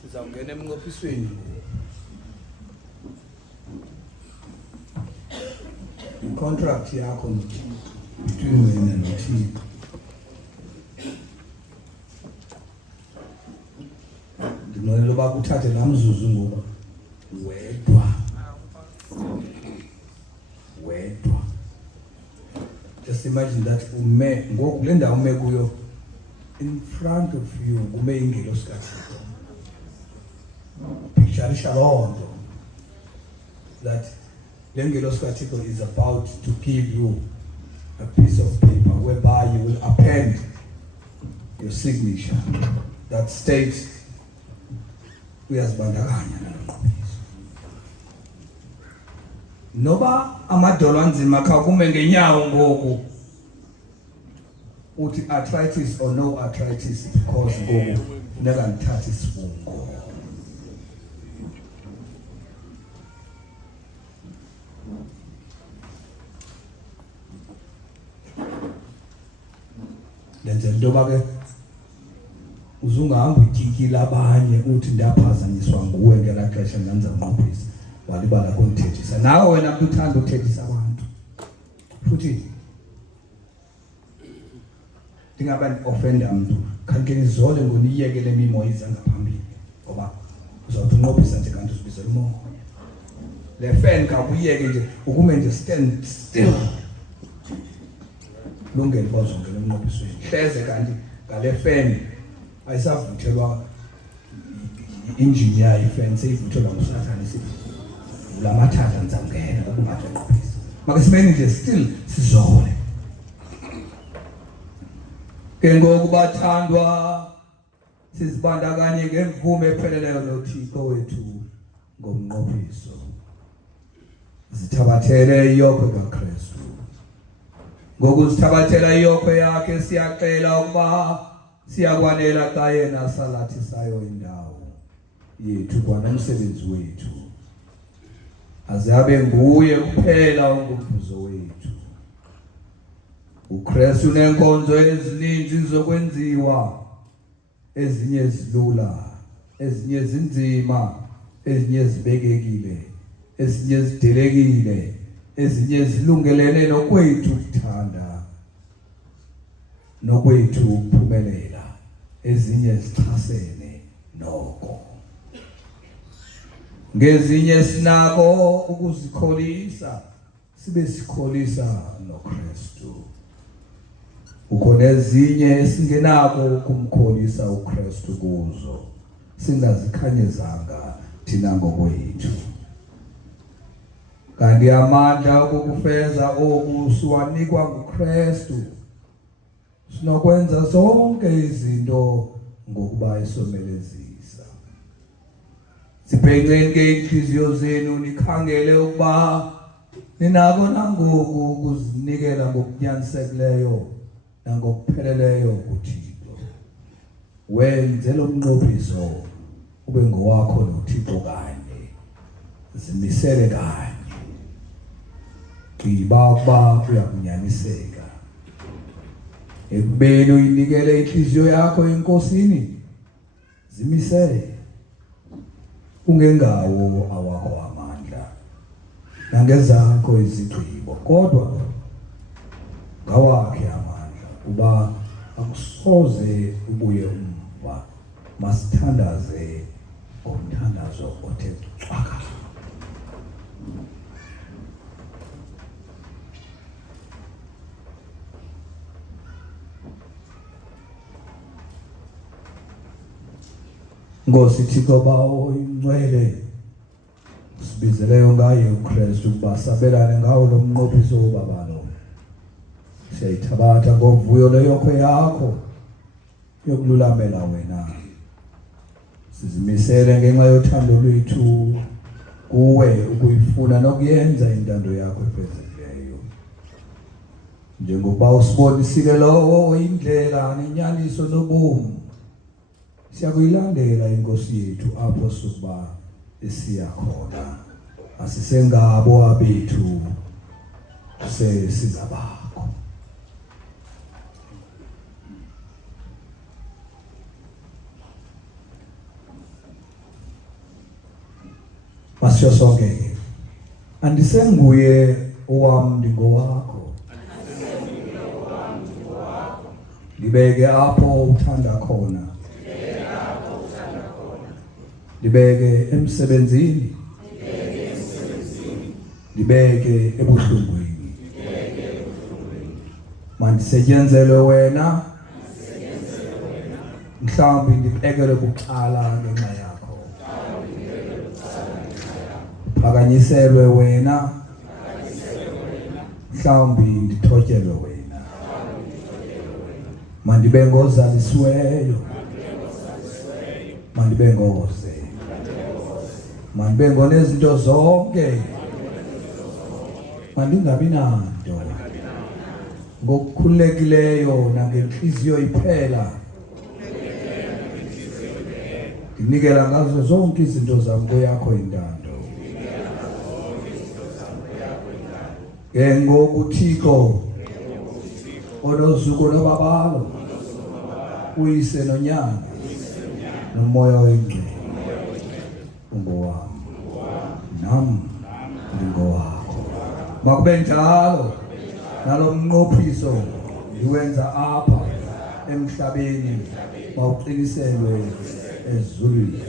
sizawungena emnqophisweni contract yakho between wena noThixo ndinqwenela uba kuthathe laa mzuzu ngoku wedwa just imagine that ume ngoku kule ndawo ume kuyo in front of you kume ingelosi kaThixo pictureisha loo nto that le ngelosi kaThixo is about to give you a piece of paper whereby you will append your signature that states uyazibandakanya nalomqobiso noba amadolo anzima kha kume ngenyawo ngoku uthi arthritis or no arthritis because ngoku funeka ndithathe isifungo lenze into yoba ke uzungahambi utyikile abanye uthi ndaphazanyiswa nguwe ngelaa xesha ndanza unqophisa walibala kundithethisa nawe wena mntu uthanda uthethisa abantu futhi ndingaba ndi-ofenda mntu khanike nizole ngoniyeke le mimoya iza ngaphambili ngoba uzawuthi unqophisa nje kanti uzibizela umoya le fan kakuyeke nje ukume nje stand still lungelo uba uzongena emnqophisweni hleze kanti ngale fan ayisavuthelwa i-engine yayo ifan seyivuthelwa ngusathane isithi la mathatha ndizawungena ukungathi unqophisa maka simeni nje still sizole ke ngoku bathandwa sizibandakanye ngemvume epheleleyo noThixo wethu ngomnqophiso zithabathele iyokhwe kaKristu ngokuzithabathela iyokhwe yakhe siyacela ukuba siyakwanela xa yena salathisayo indawo yethu kwanomsebenzi wethu aze abe nguye kuphela ongumvuzo wethu uKristu unenkonzo ezininzi zokwenziwa ezinye zilula ezinye zinzima ezinye zibekekile ezinye zidelekile ezinye zilungelene nokwethu ukuthanda nokwethu ukuphumelela ezinye zichasene noko ngezinye sinako ukuzikholisa sibe sikholisa noKristu ukho nezinye esingenako ukumkholisa uKristu kuzo singazikhanyezanga thina ngokwethu kanti amandla okukufeza oku siwanikwa nguKristu sinokwenza zonke izinto ngokuba esomelezisa sibhenceni ke inhliziyo zenu nikhangele ukuba ninako nangoku ukuzinikela ngokunyanisekileyo nangokupheleleyo kuThixo wenze lo mnqophiso ube ngowakho noThixo kanye zimisele kanye gqiba ukuba uyakunyaniseka ekubeni uyinikele inhliziyo yakho enkosini zimisele ungengawo awakho amandla nangezakho izigqibo kodwa ngawakhe amandla kuba akusoze ubuye umva masithandaze ngomthandazo othe cwaka Nkosi Thixo bawo ingcwele sibizeleyo ngaye uKristu ukuba sabelane ngawo lo mnqophiso wobaba lo. Siyayithabatha ngovuyo leyokho yakho yokululamela wena. Sizimisele ngenxa yothando lwethu kuwe ukuyifuna nokuyenza intando yakho efezekileyo. Njengoba usibonisile lowo indlela nenyaniso nobomi, siyakuyilandela inkosi yethu apho sukuba esiya khona. Asisengabo abethu sizabakho. Masho sonke andisenguye owam ndingowakho. Libeke apho uthanda khona. Libeke emsebenzini. Libeke ebuhlungwini. Mandisetyenzelwe wena. Mhlawumbi ndibekele bucala ngenxa yakho. Phakanyiselwe wena. Mhlawumbi ndithotyelwe wena. Mandibe ngozalisiweyo. Mandibe ngoze. Mandibe ngonezinto zonke. Mandingabi nanto. Ngokukhululekileyo nangenhliziyo iphela. Ndinikela ngazo zonke izinto zami kuyakho intando. Ngokuthixo onozuko nobabalo uyise nonyana nomoya oyingcwele ungowami nami ngingowakho. Makube njalo nalo mnqophiso ndiwenza apha emhlabeni mawuqiniselwe ezulwini.